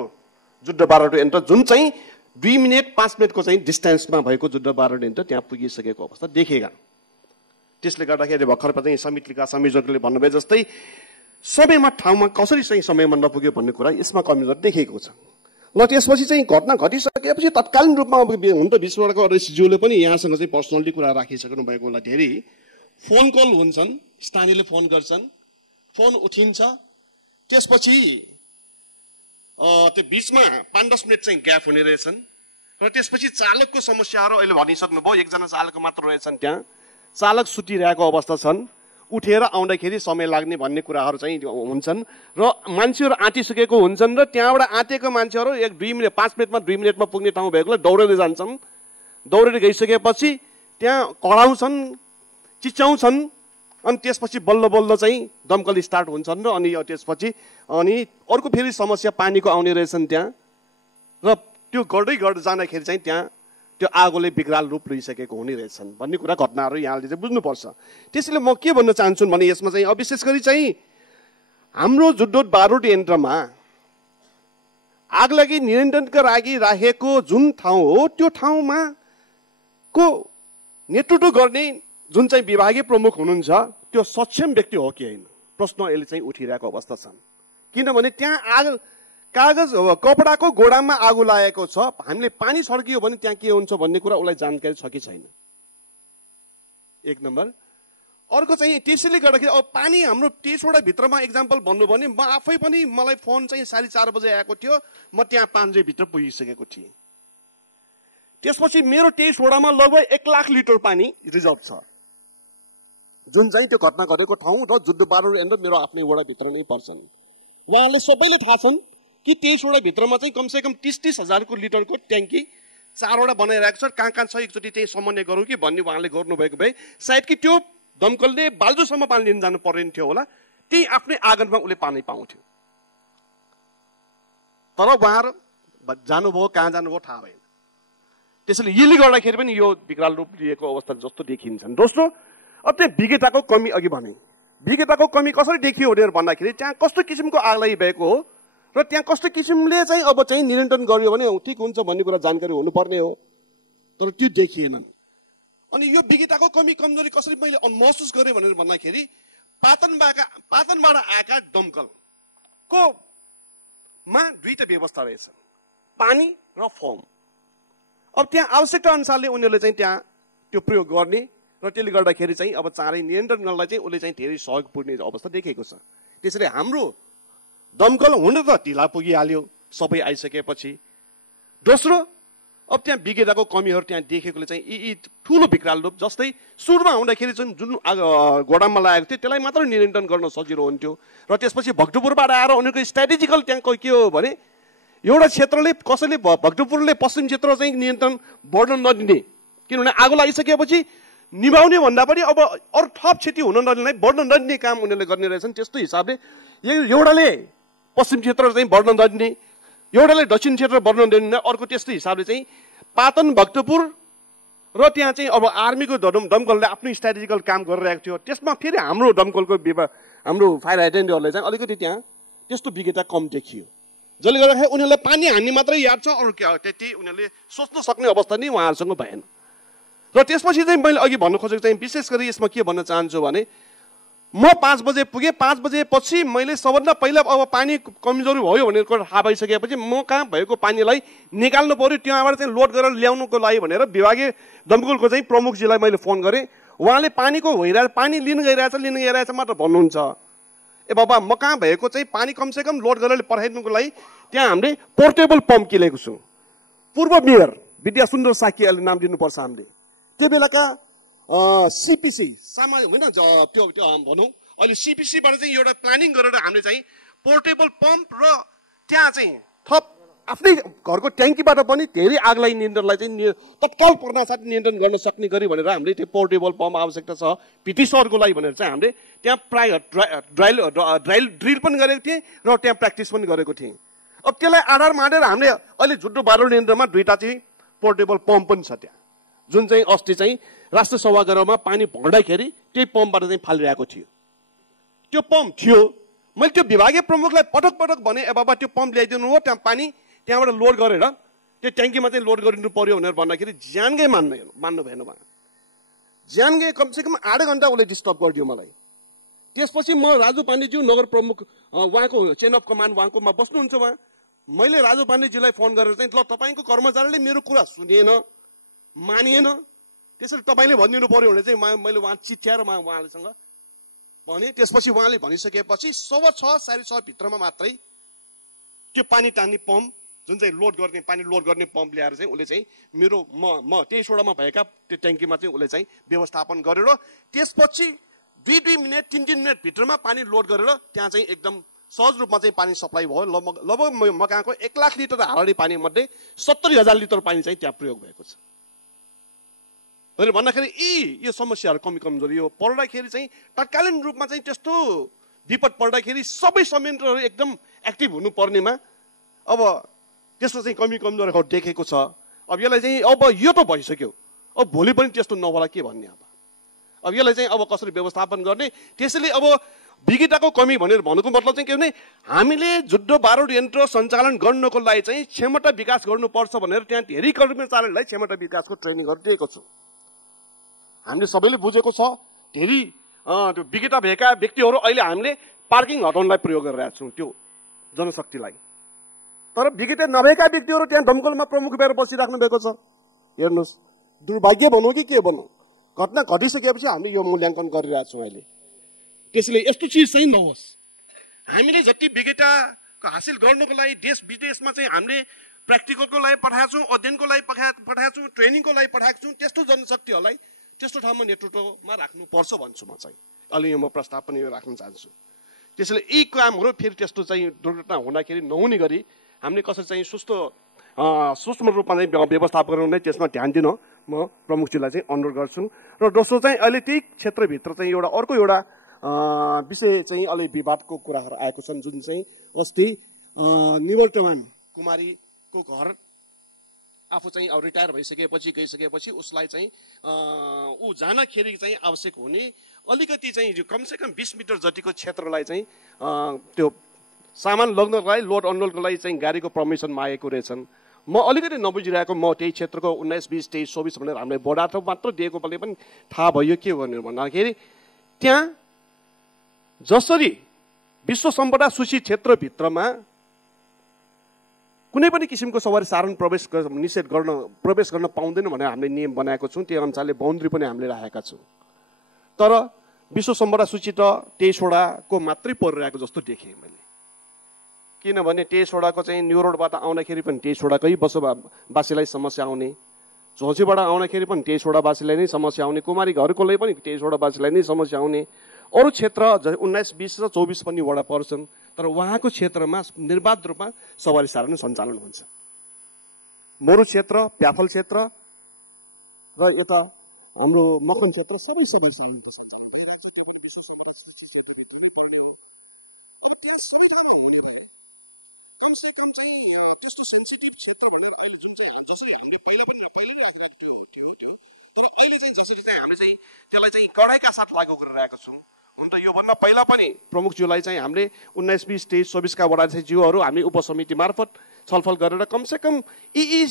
जुद्ध बारोडे केन्द्र जुन चाहिँ 2 मिनट 5 मिनटको चाहिँ डिस्टेन्समा भएको जुद्ध बारोडे केन्द्र त्यहाँ पुगिसकेको अवस्था देखेका। त्यसले गर्दाखेरि भर्खर चाहिँ समितिका संयोजकले भन्नुभयो जस्तै सबैमा ठाउँमा कसरी चाहिँ समयमा नपुग्यो भन्ने कुरा यसमा कमजोर देखिएको छ। ल त्यसपछि चाहिँ घटना घटिसकेपछि तत्कालीन रूपमा हुन त 20 वटाको अध्यक्षज्यूले पनि यहाँसँग चाहिँ पर्सनली कुरा राखिसक्नु भएको होला। धेरै फोन कल हुन्छन्, स्थानीयले फोन गर्छन्, फोन उठिन्छ, त्यसपछि त्यो बिचमा 5-10 मिनट चाहिँ ग्याप हुने रहेछन् र त्यसपछि चालकको समस्याहरू अहिले भनिसक्नुभयो, एकजना चालक मात्र रहेछन् त्यहाँ, चालक सुतिरहेको अवस्था छन्, उठेर आउँदाखेरि समय लाग्ने भन्ने कुराहरू चाहिँ हुन्छन् र मान्छेहरू आँटिसकेको हुन्छन् र त्यहाँबाट आँटेको मान्छेहरू 1-2 मिनट 5 मिनटमा 2 मिनटमा पुग्ने ठाउँ भएकोलाई दौडेर जान्छन्। दौडेर गइसकेपछि त्यहाँ कराउँछन्, चिच्याउँछन्, अनि त्यसपछि बल्ल बल्ल चाहिँ दमकल स्टार्ट हुन्छन् र अनि त्यसपछि अनि अर्को फेरि समस्या पानीको आउने रहेछन् त्यहाँ र त्यो गर्दै जाँदाखेरि चाहिँ त्यहाँ त्यो आगोले विकराल रूप लिइसकेको हुने रहेछन् भन्ने कुरा घटनाहरू यहाँले चाहिँ बुझ्नुपर्छ। त्यसैले म के भन्न चाहन्छु भने यसमा चाहिँ विशेष गरी चाहिँ हाम्रो जुड्डो बारुद यन्त्रमा आगलागी नियन्त्रणका लागि राखेको जुन ठाउँ हो त्यो ठाउँमा को नेतृत्व गर्ने जुन चाहिँ विभागीय प्रमुख हुनुहुन्छ त्यो सक्षम व्यक्ति हो कि होइन, प्रश्न अहिले चाहिँ उठिरहेको अवस्था छन्। किनभने त्यहाँ आग कागज कपडाको गोडामा आगो लागेको छ, हामीले पानी छर्कियो भने त्यहाँ के हुन्छ भन्ने कुरा उसलाई जानकारी छ कि छैन, एक नम्बर। अर्को चाहिँ त्यसैले गर्दाखेरि अब पानी हाम्रो 23 वटा भित्रमा एक्जाम्पल भन्नु भने म आफै पनि मलाई फोन चाहिँ 4:30 बजे आएको थियो, म त्यहाँ 5 बजे भित्र पुगिसकेको थिएँ। त्यसपछि मेरो 23 वडामा लगभग 1 लाख लिटर पानी रिजर्भ छ, जुन चाहिँ त्यो घटना घटेको ठाउँ र जुड्डो बारुद यन्त्र मेरो आफ्नै वडा भित्र नै पर्छन्। उहाँले सबैले थाहा छन् कि 23 वटा भित्रमा चाहिँ कमसेकम 30-30 हजारको लिटरको ट्याङ्की 4 वटा बनाइरहेको छ। कहाँ छ एकचोटि चाहिँ समन्वय गरौँ कि भन्ने उहाँले गर्नुभएको भए सायद कि त्यो दमकलले बाल्दोसम्म पानी लिन जानु पर्ने थियो होला, त्यही आफ्नै आँगनमा उसले पानी पाउँथ्यो। तर उहाँहरू जानुभयो, कहाँ जानुभयो थाहा भएन। त्यसैले यसले गर्दाखेरि पनि यो विकराल रूप लिएको अवस्था जस्तो देखिन्छन्। दोस्रो, अब त्यहाँ विज्ञताको कमी, अघि भने विज्ञताको कमी कसरी देखियो भनेर भन्दाखेरि त्यहाँ कस्तो किसिमको आगलागी भएको हो र त्यहाँ कस्तो किसिमले चाहिँ अब चाहिँ नियन्त्रण गरियो भने ठिक हुन्छ भन्ने कुरा जानकारी हुनुपर्ने हो, तर त्यो देखिएनन्। अनि यो विज्ञताको कमी कमजोरी कसरी मैले महसुस गरेँ भनेर भन्दाखेरि पातनबाट आएका दमकलको मा दुईटा व्यवस्था रहेछ, पानी र फोम। अब त्यहाँ आवश्यकता अनुसारले उनीहरूले चाहिँ त्यहाँ त्यो प्रयोग गर्ने र त्यसले गर्दाखेरि चाहिँ अब चाँडै नियन्त्रण गर्नलाई चाहिँ उसले चाहिँ धेरै सहयोग पुग्ने अवस्था देखेको छ। त्यसैले हाम्रो दमकल हुन त ढिला पुगिहाल्यो सबै आइसकेपछि। दोस्रो, अब त्यहाँ विज्ञताको कमीहरू त्यहाँ देखेकोले चाहिँ यी ठुलो विकराल रूप, जस्तै सुरुमा आउँदाखेरि चाहिँ जुन गोडाममा लागेको थियो त्यसलाई मात्र नियन्त्रण गर्न सजिलो हुन्थ्यो र त्यसपछि भक्तपुरबाट आएर उनीहरूको स्ट्राटेजिकल त्यहाँ के हो भने एउटा क्षेत्रले कसैले भक्तपुरले पश्चिम क्षेत्र चाहिँ नियन्त्रण बढ्न नदिने, किनभने आगो लागिसकेपछि निभाउने भन्दा पनि अब अरू थप क्षति हुन नदिने, बढ्न नदिने काम उनीहरूले गर्ने रहेछन्। त्यस्तो हिसाबले एउटाले पश्चिम क्षेत्र चाहिँ बढ्न नदिने, एउटाले दक्षिण क्षेत्र बढ्न नदिने, अर्को त्यस्तो हिसाबले चाहिँ पातन भक्तपुर र त्यहाँ चाहिँ अब आर्मीको दमकलले आफ्नो स्ट्राटेजिकल काम गरिरहेको थियो। त्यसमा फेरि हाम्रो दमकलको हाम्रो फायर हाइड्रेन्टहरूले चाहिँ अलिकति त्यहाँ त्यस्तो विज्ञता कम देखियो, जसले गर्दाखेरि उनीहरूलाई पानी हान्ने मात्रै याद छ, अरू त्यति उनीहरूले सोच्न सक्ने अवस्था नै उहाँहरूसँग भएन। र त्यसपछि चाहिँ मैले अघि भन्नु खोजेको चाहिँ विशेष गरी यसमा के भन्न चाहन्छु भने म 5 बजे पुगेँ, 5 बजेपछि मैले सबभन्दा पहिला अब पानी कमजोरी भयो भनेर थाहा भइसकेपछि म कहाँ भएको पानीलाई निकाल्नु पर्यो, त्यहाँबाट चाहिँ लोड गरेर ल्याउनुको लागि भनेर विभागीय दमकलको चाहिँ प्रमुखजीलाई मैले फोन गरेँ। उहाँले पानीको पानी लिन गइरहेछ मात्र भन्नुहुन्छ। ए बाबा, म कहाँ भएको चाहिँ पानी कमसेकम लोड गरेर पठाइदिनुको लागि त्यहाँ हामीले पोर्टेबल पम्प किनेको छौँ। पूर्व मेयर विद्या सुन्दर साकियाले नाम दिनुपर्छ हामीले। त्यो बेलाका सिपिसी होइन त्यो भनौँ अहिले सिपिसीबाट चाहिँ एउटा प्लानिङ गरेर हामीले चाहिँ पोर्टेबल पम्प र त्यहाँ चाहिँ थप आफ्नै घरको ट्याङ्कीबाट पनि धेरै आगलाई नियन्त्रणलाई चाहिँ तत्काल पर्नासाथ नियन्त्रण गर्न सक्ने गरी भनेर हामीले त्यो पोर्टेबल पम्प आवश्यकता छ पिटी सहरको लागि भनेर चाहिँ हामीले त्यहाँ प्राय ड्रिल पनि गरेको थिएँ र त्यहाँ प्र्याक्टिस पनि गरेको थिएँ। अब त्यसलाई आधार मानेर हामीले अहिले जुड्डो बारुद यन्त्रमा 2टा चाहिँ पोर्टेबल पम्प पनि छ त्यहाँ, जुन चाहिँ अस्ति चाहिँ राष्ट्र सभागृहमा पानी भर्दाखेरि त्यही पम्पबाट चाहिँ फालिरहेको थियो। त्यो पम्प थियो, मैले त्यो विभागीय प्रमुखलाई पटक पटक भने ए बाबा त्यो पम्प ल्याइदिनु हो, त्यहाँ पानी त्यहाँबाट लोड गरेर त्यो ट्याङ्कीमा चाहिँ लोड गरिदिनु पर्यो भनेर भन्दाखेरि ज्यानकै मान्नु भएन उहाँ। ज्यानकै कमसेकम आधै घन्टा उसले डिस्टर्ब गरिदियो मलाई। त्यसपछि म राजु पाण्डेज्यू नगर प्रमुख उहाँको चेन अफ कमान्ड उहाँकोमा बस्नुहुन्छ, उहाँ मैले राजु पाण्डेजीलाई फोन गरेर चाहिँ ल तपाईँको कर्मचारीले मेरो कुरा सुनेन मानिएन त्यसरी तपाईँले भनिदिनु पर्यो भने चाहिँ मैले उहाँ चिच्याएर उहाँलेसँग भने त्यसपछि उहाँले भनिसकेपछि 6:15 भित्रमा मात्रै त्यो पानी तान्ने पम्प जुन चाहिँ लोड गर्ने पानी लोड गर्ने पम्प ल्याएर चाहिँ उसले चाहिँ मेरो म 23वटामा भएका त्यो ट्याङ्कीमा चाहिँ उसले चाहिँ व्यवस्थापन गरेर त्यसपछि 2 मिनट 3 मिनट भित्रमा पानी लोड गरेर त्यहाँ चाहिँ एकदम सहज रूपमा चाहिँ पानी सप्लाई भयो। लगभग मकानको 1 लाख लिटर हालडी पानी मध्ये 70,000 लिटर पानी चाहिँ त्यहाँ प्रयोग भएको छ भनेर भन्दाखेरि यो समस्याहरू कमजोरी यो पर्दाखेरि चाहिँ तत्कालीन रूपमा चाहिँ त्यस्तो विपद पर्दाखेरि सबै संयन्त्रहरू एकदम एक्टिभ हुनुपर्नेमा अब त्यस्तो चाहिँ कमजोरीहरू देखेको छ। अब यसलाई चाहिँ अब यो त भइसक्यो, अब भोलि पनि त्यस्तो नहोला के भन्ने अब यसलाई चाहिँ अब कसरी व्यवस्थापन गर्ने। त्यसैले अब विज्ञताको कमी भनेर भन्नुको मतलब चाहिँ के भने हामीले जुद्ध बारुद यन्त्र सञ्चालन गर्नको लागि चाहिँ क्षमता विकास गर्नुपर्छ भनेर त्यहाँ धेरै कर्मचारीलाई क्षमता विकासको ट्रेनिङहरू दिएको छु। हामीले सबैले बुझेको छ धेरै त्यो विज्ञता भएका व्यक्तिहरू अहिले हामीले पार्किङ हटाउनलाई प्रयोग गरिरहेका छौँ त्यो जनशक्तिलाई। तर विज्ञता नभएका व्यक्तिहरू त्यहाँ दमकलमा प्रमुख भएर बसिराख्नु भएको छ। हेर्नुहोस् दुर्भाग्य भनौँ कि के भनौँ, घटना घटिसकेपछि हामीले यो मूल्याङ्कन गरिरहेका छौँ अहिले। त्यसैले यस्तो चिज चाहिँ नहोस्। हामीले जति विज्ञता हासिल गर्नको लागि देश विदेशमा चाहिँ हामीले प्र्याक्टिकलको लागि पठाएको छौँ, अध्ययनको लागि पठाएको छौँ, ट्रेनिङको लागि पठाएको छौँ, त्यस्तो जनशक्तिहरूलाई त्यस्तो ठाउँमा नेतृत्वमा राख्नुपर्छ भन्छु म चाहिँ। अहिले यो म प्रस्ताव पनि राख्न चाहन्छु। त्यसैले यी कामहरू फेरि त्यस्तो चाहिँ दुर्घटना हुँदाखेरि नहुने गरी हामीले कसरी चाहिँ सूक्ष्म रूपमा चाहिँ व्यवस्थापन गर्ने त्यसमा ध्यान दिन म प्रमुखजीलाई चाहिँ अनुरोध गर्छु। र दोस्रो चाहिँ अहिले त्यही क्षेत्रभित्र चाहिँ अर्को एउटा विषय चाहिँ अलि विवादको कुराहरू आएको छन् जुन चाहिँ अस्ति निवर्तमान कुमारीको घर आफू चाहिँ अब रिटायर भइसकेपछि गइसकेपछि उसलाई चाहिँ ऊ जानखेरि चाहिँ आवश्यक हुने अलिकति चाहिँ कमसेकम 20 मिटर जतिको क्षेत्रलाई चाहिँ त्यो सामान लग्नको लागि लोड अनलोडको लागि चाहिँ गाडीको पर्मिसन मागेको रहेछन्। म अलिकति नबुझिरहेको म त्यही क्षेत्रको 19, 20, 23, 24 भनेर हामीले बोर्डार्थ मात्र दिएको पनि थाहा भयो के भनेर भन्दाखेरि त्यहाँ जसरी विश्व सम्पदा सूची क्षेत्रभित्रमा कुनै पनि किसिमको सवारी साधन प्रवेश गर्न पाउँदैन भनेर हामीले नियम बनाएको छौँ। त्यो अनुसारले बाउन्ड्री पनि हामीले राखेका छौँ। तर विश्व सम्पदा सूची त 23वटाको मात्रै परिरहेको जस्तो देखेँ मैले। किनभने 23वटाको चाहिँ न्यू रोडबाट आउँदाखेरि पनि 23वटाकै बसोबासीलाई समस्या आउने, झोँसीबाट आउँदाखेरि पनि 23वटावासीलाई नै समस्या आउने, कुमारी घरकोलाई पनि 23वटावासीलाई नै समस्या आउने। अरू क्षेत्र 19, 20 र 24 पनि वडा पर्छन् तर उहाँको क्षेत्रमा निर्बाध रूपमा सवारी साधन सञ्चालन हुन्छ। मोरु क्षेत्र, प्याफल क्षेत्र र यता हाम्रो मकन क्षेत्र सबै साधन सञ्चालन भइरहेको छ। त्यो पनि विश्व सम्पदा सूची क्षेत्रभित्रमै पर्ने हो। अब त्यो सबै ठाउँमा हुने भए कमसे कम चाहिँ त्यस्तो सेन्सिटिभ क्षेत्र भनेर अहिले जुन चाहिँ जसरी हामीले पहिला राख्नु थियो तर अहिले चाहिँ जसरी चाहिँ हामीले चाहिँ त्यसलाई चाहिँ कडाइका साथ लागू गरिरहेका छौँ। हुन त योभन्दा पहिला पनि प्रमुखज्यूलाई चाहिँ हामीले 19, 20, 23, 24 का वडाध्यक्षज्यूहरू हामी उपसमिति मार्फत छलफल गरेर कमसेकम यी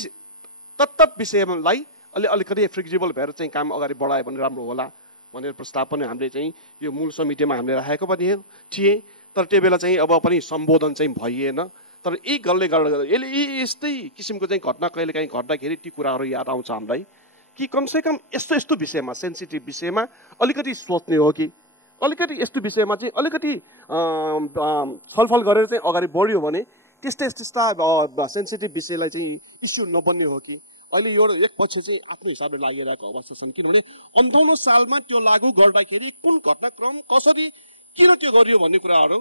तत्त विषयलाई अलिकति फ्लेक्सिबल भएर चाहिँ काम अगाडि बढायो भने राम्रो होला भनेर प्रस्ताव पनि हामीले चाहिँ यो मूल समितिमा हामीले राखेको पनि थिए। तर त्यो बेला चाहिँ अब पनि सम्बोधन चाहिँ भइएन। तर यी गल्ले गर्दा यस्तै किसिमको चाहिँ घटना कहिलेकाहीँ घट्दाखेरि ती कुराहरू याद आउँछ हामीलाई कि कमसेकम यस्तो विषयमा सेन्सिटिभ विषयमा अलिकति सोच्ने हो कि अलिकति यस्तो विषयमा चाहिँ अलिकति छलफल गरेर चाहिँ अगाडि बढ्यो भने त्यस्ता सेन्सिटिभ विषयलाई चाहिँ इस्यु नबन्ने हो कि। अहिले यो एक पक्ष चाहिँ आफ्नो हिसाबले लागिरहेको अवस्था छन्। किनभने 58 सालमा त्यो लागू गर्दाखेरि कुन घटनाक्रम कसरी किन त्यो गरियो भन्ने कुराहरू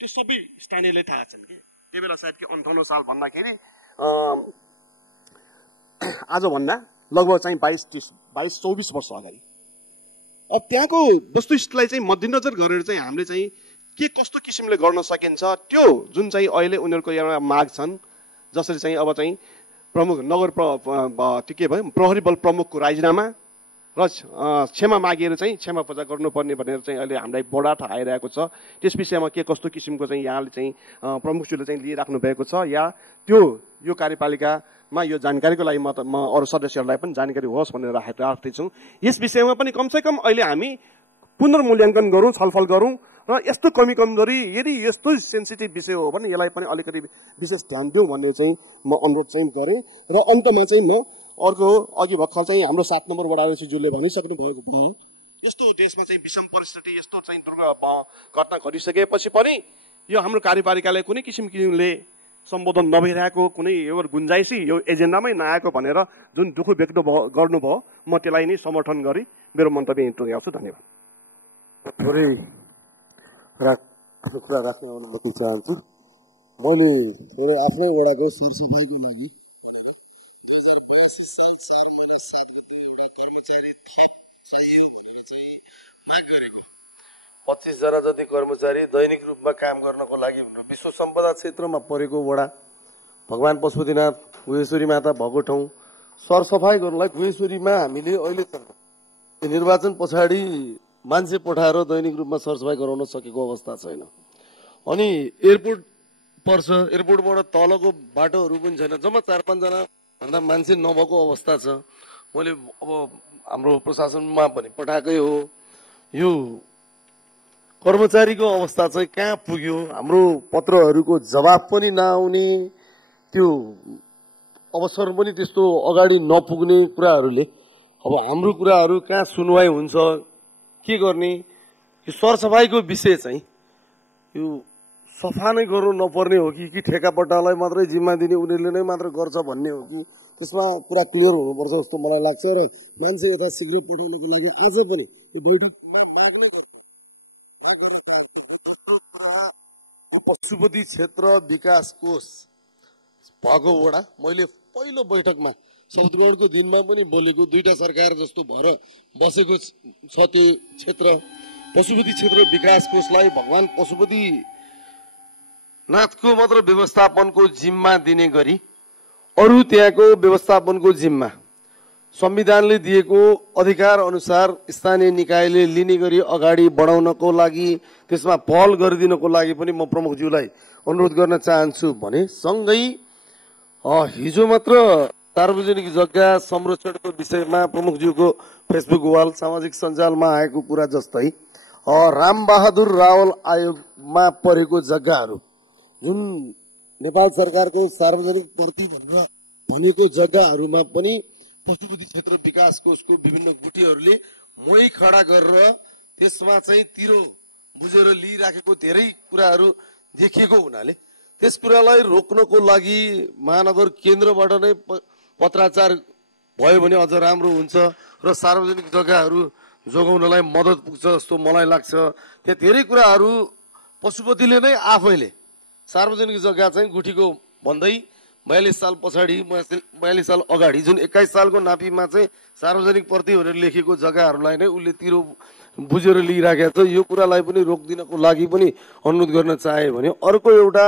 त्यो सबै स्थानीयले थाहा छन् कि त्यो बेला सायद कि 58 साल भन्दाखेरि आजभन्दा लगभग चाहिँ 22-24 वर्ष अगाडि। अब त्यहाँको वस्तुस्थितिलाई चाहिँ मध्यनजर गरेर चाहिँ हामीले चाहिँ के कस्तो किसिमले गर्न सकिन्छ त्यो जुन चाहिँ अहिले उनीहरूको एउटा माग छन्। जसरी चाहिँ अब चाहिँ प्रमुख नगर के भयो प्रहरी बल प्रमुखको राजीनामा र क्षमा मागेर चाहिँ क्षमा पूजा गर्नुपर्ने भनेर चाहिँ अहिले हामीलाई बोर्डार्थ आइरहेको छ। त्यस विषयमा के कस्तो किसिमको चाहिँ यहाँले चाहिँ प्रमुखज्यूले चाहिँ लिइराख्नु भएको छ या त्यो यो कार्यपालिकामा यो जानकारीको लागि म अरू सदस्यहरूलाई पनि जानकारी होस् भनेर राख्दैछौँ। यस विषयमा पनि कमसेकम अहिले हामी पुनर्मूल्याङ्कन गरौँ, छलफल गरौँ र यस्तो कमी कमजोरी यदि यस्तो सेन्सिटिभ विषय हो भने यसलाई पनि अलिकति विशेष ध्यान दिउँ भन्ने चाहिँ म अनुरोध चाहिँ गरेँ। र अन्तमा चाहिँ म अर्को अघि भर्खर चाहिँ हाम्रो 7 नम्बर वडा अध्यक्षज्यूले भनिसक्नु भएको भयो, यस्तो देशमा चाहिँ विषम परिस्थिति यस्तो चाहिँ घटना घटिसकेपछि पनि यो हाम्रो कार्यपालिकाले कुनै किसिमले सम्बोधन नभइरहेको, कुनै यो गुन्जाइसी यो एजेन्डामै नआएको भनेर जुन दुःख व्यक्त गर्नुभयो, म त्यसलाई नै समर्थन गरी मेरो मन्तव्य यहीँ टुङ्ग्याउँछु। धन्यवाद। थोरै कुरा राख्न अनुमति चाहन्छु। मैले थोरै आफ्नै वडाको सरसफाइको लागि 25 जना जति कर्मचारी दैनिक रूपमा काम गर्नको लागि विश्व सम्पदा क्षेत्रमा परेको वडा, भगवान पशुपतिनाथ गुहेश्वरी माता भएको ठाउँ सरसफाइ गर्नलाई गुहेश्वरीमा हामीले अहिले निर्वाचन पछाडि मान्छे पठाएर दैनिक रूपमा सरसफाइ गराउन सकेको अवस्था छैन। अनि एयरपोर्ट पर्छ, एयरपोर्टबाट तलको बाटोहरू पनि छैन, जम्मा 4-5 जना भन्दा मान्छे नभएको अवस्था छ। मैले अब हाम्रो प्रशासनमा पनि पठाएकै हो, यो कर्मचारीको अवस्था चाहिँ कहाँ पुग्यो, हाम्रो पत्रहरूको जवाब पनि नआउने, त्यो अवसर पनि त्यस्तो अगाडि नपुग्ने कुराहरूले अब हाम्रो कुराहरू कहाँ सुनवाई हुन्छ, के गर्ने, यो सरसफाइको विषय चाहिँ यो सफा नै गर्नु नपर्ने हो कि ठेकापट्टालाई मात्रै जिम्मा दिने, उनीहरूले नै मात्र गर्छ भन्ने हो कि, त्यसमा कुरा क्लियर हुनुपर्छ जस्तो मलाई लाग्छ। र मान्छे यता शीघ्र पठाउनको लागि आज पनि यो बैठकमा माग्नै पशुपति क्षेत्र विकास कोष भएको वडा मैले पहिलो बैठकमा सौदगढको दिनमा पनि बोलेको, 2टा सरकार जस्तो भएर बसेको छ त्यो क्षेत्र। पशुपति क्षेत्र विकास कोषलाई भगवान पशुपति नाथको मात्र व्यवस्थापनको जिम्मा दिने गरी अरू त्यहाँको व्यवस्थापनको जिम्मा संविधानले दिएको अधिकार अनुसार स्थानीय निकायले लिने गरी अगाडि बढाउनको लागि, त्यसमा पहल गरिदिनको लागि पनि म प्रमुखज्यूलाई अनुरोध गर्न चाहन्छु। भने सँगै हिजो मात्र सार्वजनिक जग्गा संरक्षणको विषयमा प्रमुखज्यूको फेसबुक वाल सामाजिक सञ्जालमा आएको कुरा जस्तै रामबहादुर रावल आयोगमा परेको जग्गाहरू जुन नेपाल सरकारको सार्वजनिक प्रति भनेर भनेको जग्गाहरूमा पनि पशुपति क्षेत्र विकास कोषको विभिन्न गुटीहरूले मोही खडा गरेर त्यसमा चाहिँ तिरो बुझेर लिइराखेको धेरै कुराहरू देखिएको हुनाले त्यस कुरालाई रोक्नको लागि महानगर केन्द्रबाट नै पत्राचार भयो भने अझ राम्रो हुन्छ र सार्वजनिक जग्गाहरू जोगाउनलाई मद्दत पुग्छ जस्तो मलाई लाग्छ। त्यहाँ धेरै कुराहरू पशुपतिले नै आफैले सार्वजनिक जग्गा चाहिँ गुठीको भन्दै 42 साल पछाडि 42 साल अगाडि जुन 21 सालको नापीमा चाहिँ सार्वजनिक प्रति भनेर लेखेको जग्गाहरूलाई नै उसले तिरो बुझेर लिइराखेको छ। यो कुरालाई पनि रोकिदिनको लागि पनि अनुरोध गर्न चाहे भने अर्को एउटा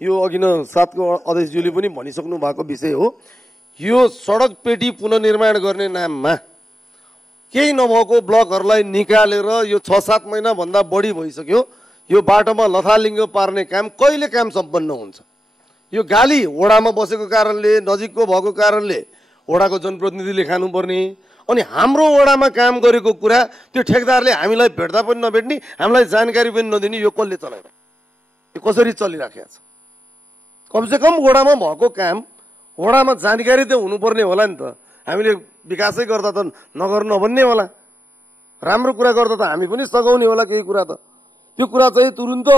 यो अघि न 7 को अध्यक्षज्यूले पनि भनिसक्नु भएको विषय हो, यो सडक पेटी पुनर्निर्माण गर्ने नाममा केही नभएको ब्लकहरूलाई निकालेर यो 6-7 महिना भन्दा बढी भइसक्यो, यो बाटोमा लथालिङ्ग पार्ने काम कहिले काम सम्पन्न हुन्छ? यो गाली वडामा बसेको कारणले, नजिकको भएको कारणले वडाको जनप्रतिनिधिले खानुपर्ने, अनि हाम्रो वडामा काम गरेको कुरा त्यो ठेकदारले हामीलाई भेट्दा पनि नभेट्ने, हामीलाई जानकारी पनि नदिने, यो कसले चलाइरहेको, यो कसरी चलिराखेको छ? कमसेकम वडामा भएको काम वडामा जानकारी त हुनुपर्ने होला नि त। हामीले विकासै गर्दा त नगर्नु भन्ने होला, राम्रो कुरा गर्दा त हामी पनि सघाउने होला केही कुरा त। त्यो कुरा चाहिँ तुरुन्त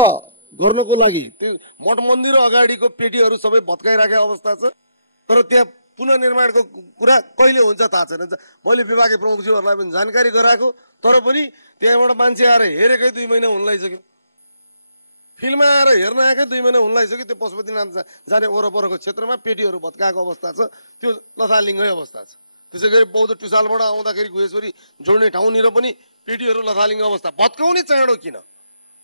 गर्नको लागि त्यो मठ मन्दिर अगाडिको पेटीहरू सबै भत्काइराखेको अवस्था छ, तर त्यहाँ पुनर्निर्माणको कुरा कहिले हुन्छ थाहा छैन। मैले विभागीय प्रमुखज्यूहरूलाई पनि जानकारी गराएको, तर पनि त्यहाँबाट मान्छे आएर हेरेकै 2 महिना हुन लागिसक्यो, फिल्डमा आएर हेर्न आएकै 2 महिना हुन लागिसक्यो। त्यो पशुपतिनाथ जाने वरपरको क्षेत्रमा पेटीहरू भत्काएको अवस्था छ, त्यो लथालिङ्गै अवस्था छ। त्यसै गरी बौद्ध टुसालबाट आउँदाखेरि गुहेश्वरी जोड्ने ठाउँनिर पनि पेटीहरू लथालिङ्ग अवस्था। भत्काउने चाँडो किन?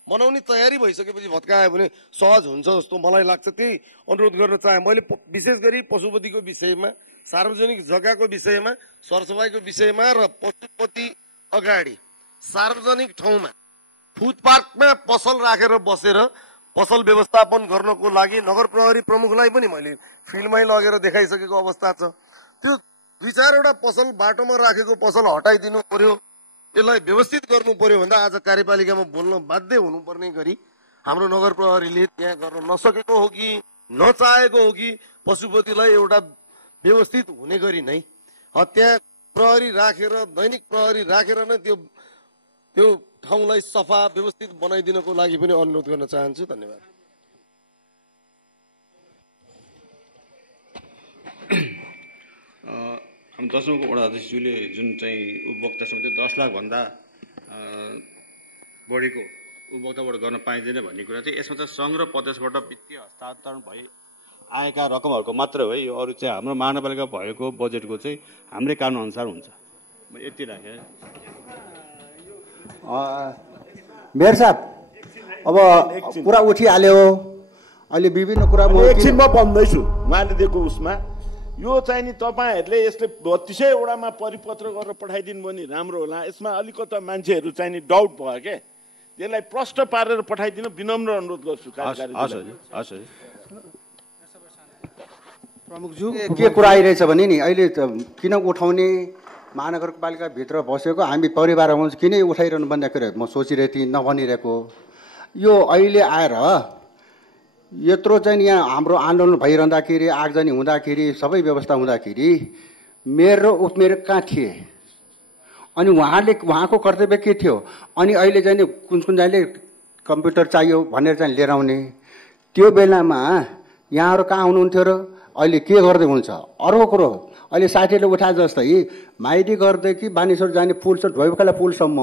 बनाउने तयारी भइसकेपछि भत्कायो भने सहज हुन्छ जस्तो मलाई लाग्छ। त्यही अनुरोध गर्न चाहे। मैले विशेष गरी पशुपतिको विषयमा, सार्वजनिक जग्गाको विषयमा, सरसफाइको विषयमा र पशुपति अगाडि सार्वजनिक ठाउँमा फुटपाथमा पसल राखेर बसेर पसल व्यवस्थापन गर्नको लागि नगर प्रहरी प्रमुखलाई पनि मैले फिल्डमै लगेर देखाइसकेको अवस्था छ। त्यो 2-4 वटा पसल बाटोमा राखेको पसल हटाइदिनु पर्यो, यसलाई व्यवस्थित गर्नु पर्यो भन्दा आज कार्यपालिकामा बोल्न बाध्य हुनुपर्ने गरी हाम्रो नगर प्रहरीले त्यहाँ गर्न नसकेको हो कि नचाहेको हो कि पशुपतिलाई एउटा व्यवस्थित हुने गरी नै त्यहाँ प्रहरी राखेर दैनिक प्रहरी राखेर नै त्यो ठाउँलाई सफा व्यवस्थित बनाइदिनको लागि पनि अनुरोध गर्न चाहन्छु। धन्यवाद। हामी 10औं वडा अध्यक्षज्यूले जुन चाहिँ उपभोक्ता समिति 10 लाखभन्दा बढीको उपभोक्ताबाट गर्न पाइँदैन भन्ने कुरा चाहिँ यसमा चाहिँ सङ्घ र प्रदेशबाट वित्तीय हस्तान्तरण भई आएका रकमहरूको मात्र हो। यो अरू चाहिँ हाम्रो महानगरपालिका भएको बजेटको चाहिँ हाम्रै कानुन अनुसार हुन्छ। म यति राखेँ। मेयर साहब अब कुरा उठिहाल्यो अहिले विभिन्न कुरा एकछिनमा भन्दैछु। उहाँले दिएको उसमा यो चाहिँ नि तपाईँहरूले यसले 32 वडामा परिपत्र गरेर पठाइदिनु भने राम्रो होला। यसमा अलिकता मान्छेहरू चाहिँ नि डाउट भयो के, त्यसलाई प्रष्ट पारेर पठाइदिनु विनम्र अनुरोध गर्छु। प्रमुखज्यू के कुरा आइरहेछ भने नि अहिले किन उठाउने, महानगरपालिकाभित्र बसेको हामी परिवार हुन्छौँ किन उठाइरहनु भन्ने कुरा म सोचिरहेको थिएँ, नभनिरहेको। यो अहिले आएर यत्रो चाहिँ यहाँ हाम्रो आन्दोलन भइरहँदाखेरि आगजनी हुँदाखेरि सबै व्यवस्था हुँदाखेरि मेयर र उपमेयर कहाँ थिए? अनि उहाँको कर्तव्य के थियो? अनि अहिले चाहिँ कुन चाहिँले कम्प्युटर चाहियो भनेर चाहिँ लिएर आउने, त्यो बेलामा यहाँहरू कहाँ हुनुहुन्थ्यो र अहिले के गर्दै हुन्छ? अर्को कुरो अहिले साथीहरूले उठाए जस्तै माइती गर्दै कि बानेश्वर जाने पुलसम्म ढोइबखाला पुलसम्म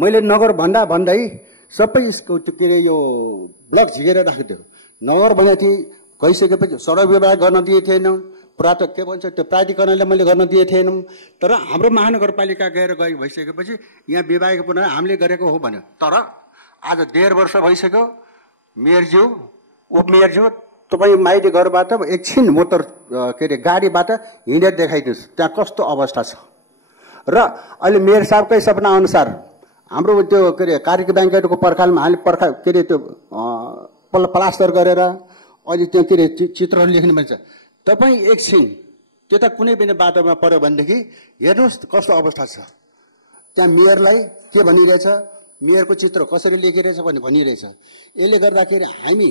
मैले नगर भन्दै सबै के अरे यो ब्लक झिकेर राखिदियो। नगर भनेको थिएँ गइसकेपछि सडक व्यवहार गर्न दिए थिएन, के भन्छ त्यो प्राधिकरणले मैले गर्न दिए थिएनौँ। तर हाम्रो महानगरपालिका गएर भइसकेपछि यहाँ विभागीय पुनः हामीले गरेको हो भन्यो। तर आज 1.5 वर्ष भइसक्यो। मेयरज्यू उपमेयरज्यू तपाईँ माइती घरबाट एकछिन मोटर के अरे गाडीबाट हिँडेर देखाइदिनुहोस् त्यहाँ कस्तो अवस्था छ। र अहिले मेयर साहबकै सपना अनुसार हाम्रो त्यो के अरे कार्यक्रमको पर्खालमा हामीले के अरे त्यो प्लास्टर गरेर अहिले त्यो के अरे चित्रहरू लेख्नु भन्छ। तपाईँ एकछिन त्यता कुनै पनि बाटोमा पऱ्यो भनेदेखि हेर्नुहोस् कस्तो अवस्था छ। त्यहाँ मेयरलाई के भनिरहेछ, मेयरको चित्र कसरी लेखिरहेछ भन्ने भनिरहेछ। यसले गर्दाखेरि हामी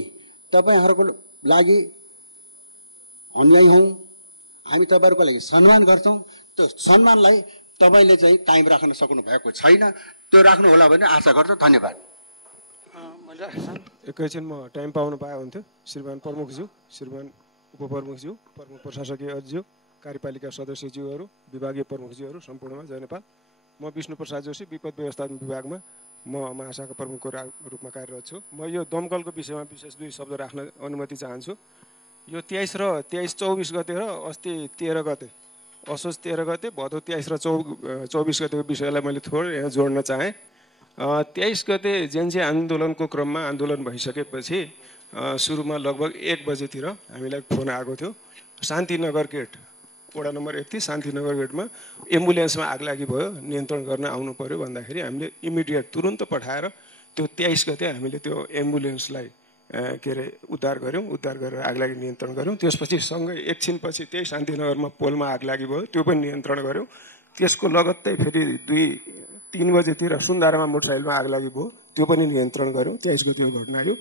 तपाईँहरूको लागि अन्याय हौँ, हामी तपाईँहरूको लागि सम्मान गर्छौँ। त्यो सम्मानलाई तपाईँले चाहिँ कायम राख्न सक्नु भएको छैन, त्यो राख्नु होला भने आशा गर्छु। धन्यवाद। एकैछिन म टाइम पाउनु पाए हुन्थ्यो। श्रीमान प्रमुखज्यू, श्रीमान उपप्रमुखज्यू, प्रमुख प्रशासकीय अधिज्यू, कार्यपालिका सदस्यज्यूहरू, विभागीय प्रमुखज्यूहरू सम्पूर्णमा जय नेपाल। म विष्णु प्रसाद जोशी, विपद व्यवस्थापन विभागमा म महाशाखा प्रमुखको रूपमा कार्यरत छु। म यो दमकलको विषयमा विशेष 2 शब्द राख्न अनुमति चाहन्छु। यो 23 र 24 गते र अस्ति 13 गते, असोज 13 गते, भदौ 23 र 24 गतेको विषयलाई मैले थोरै यहाँ जोड्न चाहेँ। 23 गते जेएनजी आन्दोलनको क्रममा आन्दोलन भइसकेपछि सुरुमा लगभग 1 बजेतिर हामीलाई फोन आएको थियो। शान्तिनगर गेट, वडा नम्बर 31 शान्तिनगर गेटमा एम्बुलेन्समा आगलागी भयो, नियन्त्रण गर्न आउनु पर्यो भन्दाखेरि हामीले इमिडिएट तुरुन्त पठाएर त्यो 23 गते हामीले त्यो एम्बुलेन्सलाई के अरे उद्धार गऱ्यौँ। उद्धार गरेर आगलागी नियन्त्रण गऱ्यौँ। त्यसपछि सँगै एकछिनपछि त्यही शान्तिनगरमा पोलमा आगलागी भयो, त्यो पनि नियन्त्रण गऱ्यौँ। त्यसको लगत्तै फेरि 2-3 बजेतिर सुन्दारामा मोटरसाइकलमा आगलागी भयो, त्यो पनि नियन्त्रण गऱ्यौँ। 23 गतिको घटना यो।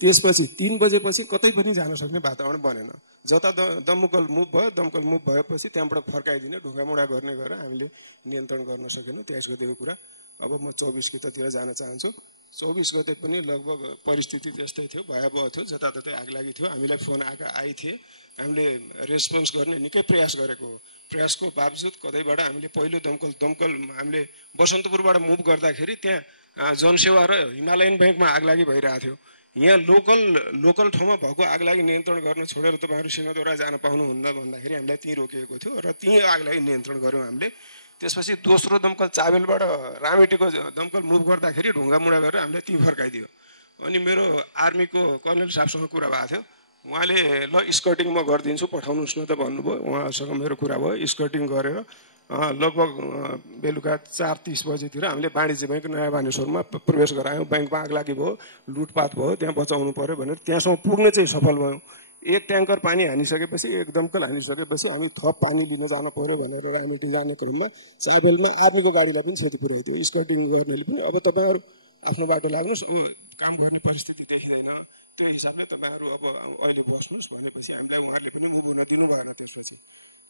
त्यसपछि 3 बजेपछि कतै पनि जान सक्ने वातावरण बनेन। जता दमकल मुभ भयो, दमकल मुभ भएपछि त्यहाँबाट फर्काइदिने ढुङ्गामुढा गर्ने गरेर हामीले नियन्त्रण गर्न सकेनौँ 23 गतेको कुरा। अब म 24 गतेतिर जान चाहन्छु। 24 गते पनि लगभग परिस्थिति त्यस्तै थियो, भयावह थियो, जताततै आगलागी थियो। हामीलाई फोन आइथिए, हामीले रेस्पोन्स गर्ने निकै प्रयास गरेको हो। प्रयासको बावजुद कतैबाट हामीले पहिलो दमकल हामीले बसन्तपुरबाट मुभ गर्दाखेरि त्यहाँ जनसेवा र हिमालयन ब्याङ्कमा आगलागी भइरहेको थियो। यहाँ लोकल ठाउँमा भएको आगलागी नियन्त्रण गर्न छोडेर तपाईँहरू सिंहदौरा जान पाउनुहुन्न भन्दाखेरि हामीलाई त्यहीँ रोकिएको थियो र त्यहीँ आगलागी नियन्त्रण गऱ्यौँ हामीले। त्यसपछि दोस्रो दमकल चाबेलबाट रामेटीको दमकल मुभ गर्दाखेरि ढुङ्गामुढा गरेर हामीलाई त्यहीँ फर्काइदियो। अनि मेरो आर्मीको कर्नेल साहबसँग कुरा भएको थियो। उहाँले ल स्कर्टिङ म गरिदिन्छु, पठाउनुहोस् न त भन्नुभयो। उहाँसँग मेरो कुरा भयो, स्कर्टिङ गरेर लगभग बेलुका 4:30 बजेतिर हामीले वाणिज्य ब्याङ्क नयाँ बानेश्वरमा प्रवेश गरायौँ। ब्याङ्कमा आगलागी भयो, लुटपाट भयो, त्यहाँ बचाउनु पर्यो भनेर त्यहाँसम्म पुग्न चाहिँ सफल भयौँ। एक ट्याङ्कर पानी हानिसकेपछि एक दमकल हानिसकेपछि हामी थप पानी लिन जानु पर्यो भनेर राजनीति जाने क्रममा साबेलमा आर्मीको गाडीलाई पनि क्षति पुर्याइदियो स्काउटिङ गर्नेले पनि। अब तपाईँहरू आफ्नो बाटो लाग्नुहोस्, काम गर्ने परिस्थिति देखिँदैन, त्यो हिसाबले तपाईँहरू अब अहिले बस्नुहोस् भनेपछि हामीलाई उहाँले पनि मुभ हुन दिनु भएन।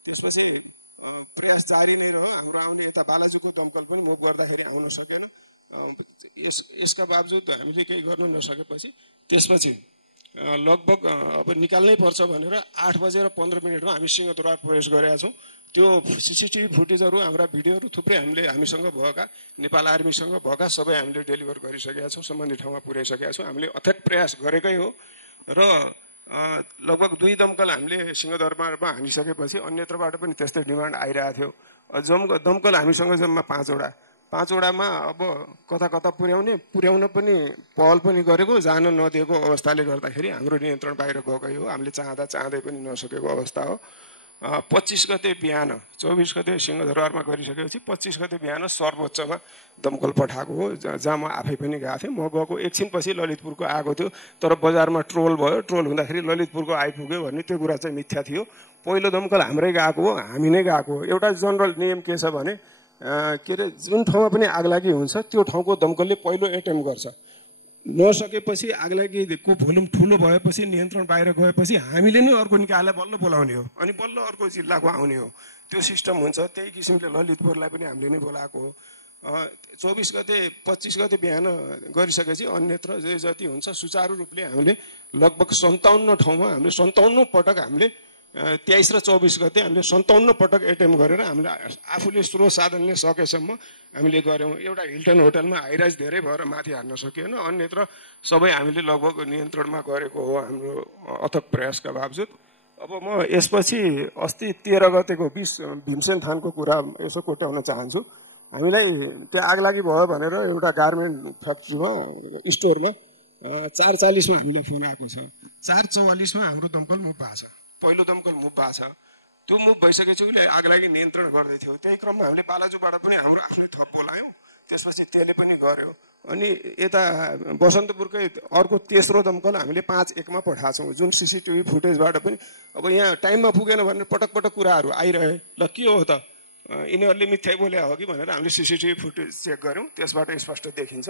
त्यसपछि प्रयास जारी नै रह्यो। हाम्रो आउने यता बालाजुको दमकल पनि मुभ गर्दाखेरि आउन सकेन। यसका बावजुद हामीले केही गर्न नसकेपछि त्यसपछि लगभग अब निकाल्नै पर्छ भनेर 8:15 हामी सिंहदरबार प्रवेश गरेका छौँ। त्यो CCTV फुटेजहरू, हाम्रा भिडियोहरू थुप्रै हामीसँग भएका, नेपाल आर्मीसँग भएका सबै हामीले डेलिभर गरिसकेका छौँ, सम्बन्धित ठाउँमा पुर्याइसकेका छौँ। हामीले अथक प्रयास गरेकै हो र लगभग 2 दमकल हामीले सिंहदरबारमा हानिसकेपछि अन्यत्रबाट पनि त्यस्तै डिमान्ड आइरहेको थियो। दमकल हामीसँग जम्मा 5वटामा अब कता कता पुर्याउन पनि पहल पनि गरेको, जान नदिएको अवस्थाले गर्दाखेरि हाम्रो नियन्त्रण बाहिर गएकै हो। हामीले चाहँदै पनि नसकेको अवस्था हो। 25 गते बिहान, 24 गते सिंहदरबारमा गरिसकेपछि 25 गते बिहान सर्वोच्चमा दमकल पठाएको हो, जहाँ म आफै पनि गएको थिएँ। म गएको एकछिनपछि ललितपुरको आएको थियो, तर बजारमा ट्रोल भयो। ट्रोल हुँदाखेरि ललितपुरको आइपुग्यो भन्ने त्यो कुरा चाहिँ मिथ्या थियो। पहिलो दमकल हाम्रै गएको हो, हामी नै गएको हो। एउटा जनरल नियम के छ भने के अरे जुन ठाउँमा पनि आगलागी हुन्छ त्यो ठाउँको दमकलले पहिलो एटेम्प गर्छ। नसकेपछि आगलागीको भोल्युम ठुलो भएपछि, नियन्त्रण बाहिर गएपछि हामीले नै अर्को निकायलाई बल्ल बोलाउने हो अनि बल्ल अर्को जिल्लाको आउने हो। त्यो सिस्टम हुन्छ। त्यही किसिमले ललितपुरलाई पनि हामीले नै बोलाएको हो। 24 गते 25 गते बिहान गरिसकेपछि अन्यत्र जे जति हुन्छ सुचारू रूपले हामीले लगभग 57 ठाउँमा हामीले 57 पटक हामीले 23 र 24 गते हामीले 57 पटक एटेम्प गरेर हामीले आफूले स्रोत साधनले सकेसम्म हामीले गऱ्यौँ। एउटा हिल्टन होटलमा हाइराइज धेरै भएर माथि हार्न सकिएन, अन्यत्र सबै हामीले लगभग नियन्त्रणमा गरेको हो हाम्रो अथक प्रयासका बावजुद। अब म यसपछि अस्ति 13 गतेको भीमसेन थानको कुरा यसो कोट्याउन चाहन्छु। हामीलाई त्यहाँ आगलागी भयो भनेर एउटा गार्मेन्ट फ्याक्ट्रीमा स्टोरमा 4:40मा हामीलाई फोन आएको छ। 4:44मा हाम्रो दमकल मुभ भएको छ, पहिलो दमकल मुभ भएको छ। त्यो मुभ भइसकेपछि उसले आगलागी नियन्त्रण गर्दै थियो। त्यही क्रममा हामीले बालाजुबाट पनि हाम्रो आफूले थप बोलायौँ, त्यसपछि त्यसले पनि गर्यो। अनि यता बसन्तपुरकै अर्को तेस्रो दमकल हामीले 5:01मा पठाएको छौँ, जुन CCTV फुटेजबाट पनि अब यहाँ टाइममा पुगेन भनेर पटक कुराहरू आइरहे। ल के हो त, यिनीहरूले मिथ्याइ बोले हो कि भनेर हामीले CCTV फुटेज चेक गऱ्यौँ, त्यसबाट स्पष्ट देखिन्छ।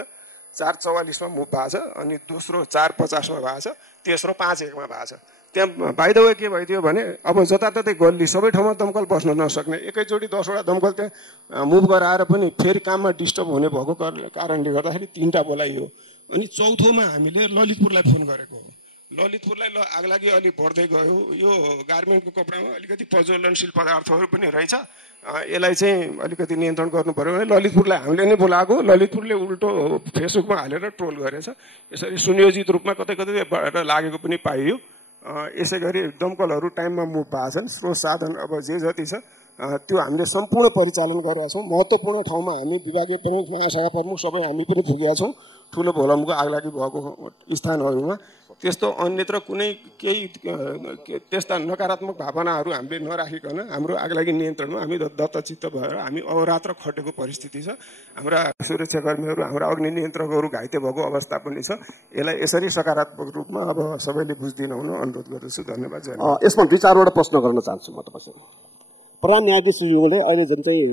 4:44मा मुभ भएको छ, अनि दोस्रो 4:50मा भएको छ, तेस्रो 5:01मा भएको छ। त्यहाँ बाइ द वे के भइदियो भने अब जताततै गल्ली सबै ठाउँमा दमकल बस्न नसक्ने, एकैचोटि 10वटा दमकल त्यहाँ मुभ गराएर पनि फेरि काममा डिस्टर्ब हुने भएको कारणले गर्दाखेरि 3टा बोलाइयो। अनि चौथोमा हामीले ललितपुरलाई फोन गरेको हो। ललितपुरलाई आगलागी अलि बढ्दै गयो, यो गार्मेन्टको कपडामा अलिकति प्रज्वलनशील पदार्थहरू पनि रहेछ, यसलाई चाहिँ अलिकति नियन्त्रण गर्नु पर्यो भने ललितपुरलाई हामीले नै बोलाएको। ललितपुरले उल्टो फेसबुकमा हालेर ट्रोल गरेछ। यसरी सुनियोजित रूपमा कतै लागेको पनि पाइयो। यसै गरी दमकलहरू टाइममा मुभ भएको छन्। स्रोत साधन अब जे जति छ त्यो हामीले सम्पूर्ण परिचालन गरेका छौँ। महत्त्वपूर्ण ठाउँमा हामी विभागीय प्रमुख, महाशाखा प्रमुख सबै हामी पनि पुगेका छौँ। ठुलो भोलमको आगलागी भएको स्थानहरूमा त्यस्तो अन्यत्र कुनै केही त्यस्ता नकारात्मक भावनाहरू हामीले नराखिकन हाम्रो आगलागी नियन्त्रणमा हामी दत्तचित्त भएर हामी अहोरात्र खटेको परिस्थिति छ। हाम्रा सुरक्षाकर्मीहरू, हाम्रा अग्नि नियन्त्रकहरू घाइते भएको अवस्था पनि छ। यसलाई यसरी सकारात्मक रूपमा अब सबैले बुझिदिनु हुन अनुरोध गर्दछु। धन्यवाद। यसमा 2-4वटा प्रश्न गर्न चाहन्छु म तपाईँसँग। प्रधान न्यायाधीशज्यूले अहिले जुन चाहिँ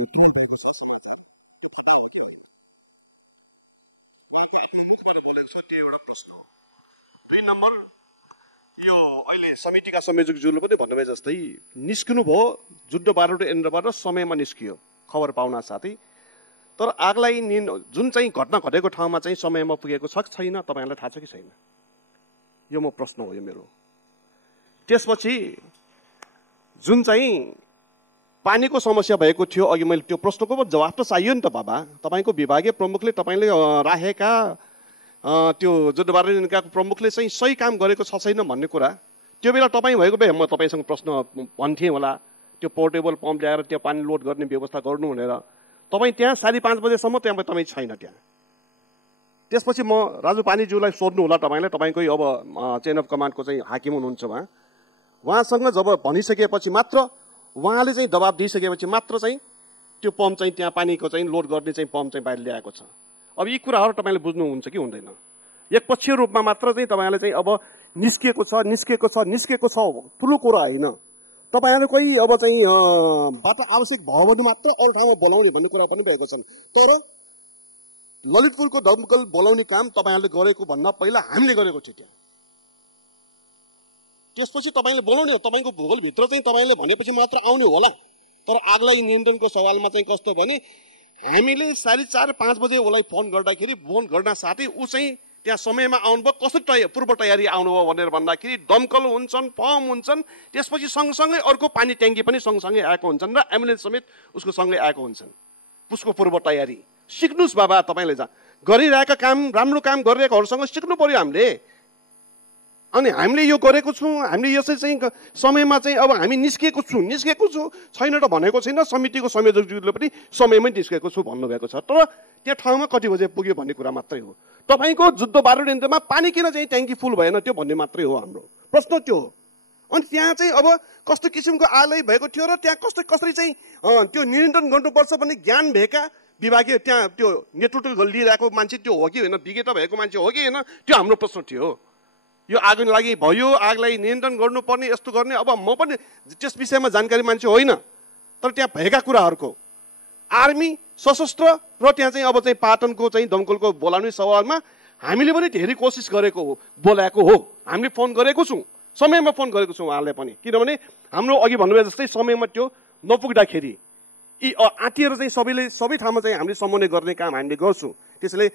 समितिका संयोजकज्यूले पनि भन्नुभए जस्तै निस्किनु भयो, जुद्ध 12 एन्डबाट समयमा निस्कियो खबर पाउन साथै। तर आगलाई जुन चाहिँ घटना घटेको ठाउँमा चाहिँ समयमा पुगेको छ कि छैन तपाईँहरूलाई थाहा छ कि छैन? यो म प्रश्न हो यो मेरो। त्यसपछि जुन चाहिँ पानीको समस्या भएको थियो, अघि मैले त्यो प्रश्नको जवाफ त चाहियो नि त बाबा। तपाईँको विभागीय प्रमुखले तपाईँले राखेका त्यो जुद्ध 12 एन्डका प्रमुखले चाहिँ सही काम गरेको छ छैन भन्ने कुरा त्यो बेला तपाईँ भएको भए म तपाईँसँग प्रश्न भन्थेँ होला। त्यो पोर्टेबल पम्प ल्याएर त्यो पानी लोड गर्ने व्यवस्था गर्नु भनेर तपाईँ त्यहाँ 5:30 बजेसम्म त्यहाँ तपाईँ छैन त्यहाँ। त्यसपछि म राजु पानीज्यूलाई सोध्नु होला तपाईँले, तपाईँकै अब चेन अफ कमान्डको चाहिँ हाकिम हुनुहुन्छ उहाँसँग जब भनिसकेपछि मात्र उहाँले चाहिँ दबाब दिइसकेपछि मात्र चाहिँ त्यो पम्प चाहिँ त्यहाँ पानीको चाहिँ लोड गर्ने चाहिँ पम्प चाहिँ बाहिर ल्याएको छ। अब यी कुराहरू तपाईँले बुझ्नुहुन्छ कि हुँदैन? एकपक्षीय रूपमा मात्र चाहिँ तपाईँले चाहिँ अब निस्किएको छ ठुलो कुरा होइन। तपाईँहरू कोही अब चाहिँ बाटो आवश्यक भयो भने मात्र अरू ठाउँमा बोलाउने भन्ने कुरा पनि भएको छन्। तर ललितपुरको दमकल बोलाउने काम तपाईँहरूले गरेको भन्दा पहिला हामीले गरेको थियो त्यहाँ। त्यसपछि तपाईँले बोलाउने हो, तपाईँको भूगोलभित्र चाहिँ तपाईँले भनेपछि मात्र आउने होला। तर आगलाई नियन्त्रणको सवालमा चाहिँ कस्तो भने हामीले 4:30-5 बजे उसलाई फोन गर्दाखेरि फोन गर्न साथै ऊ चाहिँ त्यहाँ समयमा आउनुभयो। कसरी पूर्व तयारी आउनुभयो भनेर भन्दाखेरि दमकल हुन्छन्, फर्म हुन्छन्, त्यसपछि सँगसँगै अर्को पानी ट्याङ्की पनि सँगसँगै आएको हुन्छन् र एम्बुलेन्स समेत उसको सँगै आएको हुन्छन्। उसको पूर्व तयारी सिक्नुहोस् बाबा, तपाईँले गरिरहेका काम राम्रो काम गरिरहेकोहरूसँग सिक्नु पर्यो हामीले। अनि हामीले यो गरेको छौँ, हामीले यसै चाहिँ समयमा चाहिँ अब हामी निस्किएको छु छैन त भनेको छैन। समितिको संयोजकज्यूले पनि समयमै निस्केको छु भन्नुभएको छ। तर त्यहाँ ठाउँमा कति बजे पुग्यो भन्ने कुरा मात्रै हो। तपाईँको जुद्ध बारुद यन्त्रमा पानी किन चाहिँ ट्याङ्की फुल भएन त्यो भन्ने मात्रै हो हाम्रो प्रश्न त्यो हो। अनि त्यहाँ चाहिँ अब कस्तो किसिमको आलय भएको थियो र त्यहाँ कसरी चाहिँ त्यो नियन्त्रण गर्नुपर्छ भन्ने ज्ञान भएका विभागीय त्यहाँ त्यो नेतृत्व लिइरहेको मान्छे त्यो हो कि होइन, विज्ञता भएको मान्छे हो कि होइन, त्यो हाम्रो प्रश्न थियो। यो आगो लागि भयो, आगलाई नियन्त्रण गर्नुपर्ने यस्तो गर्ने, अब म पनि त्यस विषयमा जानकारी मान्छे होइन। तर त्यहाँ भएका कुराहरूको आर्मी सशस्त्र र त्यहाँ चाहिँ अब चाहिँ पाटनको चाहिँ दमकलको बोलाउने सवालमा हामीले पनि धेरै कोसिस गरेको हो, बोलाएको हो। हामीले फोन गरेको छौँ, समयमा फोन गरेको छौँ उहाँलाई पनि। किनभने हाम्रो अघि भन्नुभयो जस्तै समयमा त्यो नपुग्दाखेरि यी आँटिएर चाहिँ सबै ठाउँमा चाहिँ हामीले समन्वय गर्ने काम हामीले गर्छौँ। त्यसैले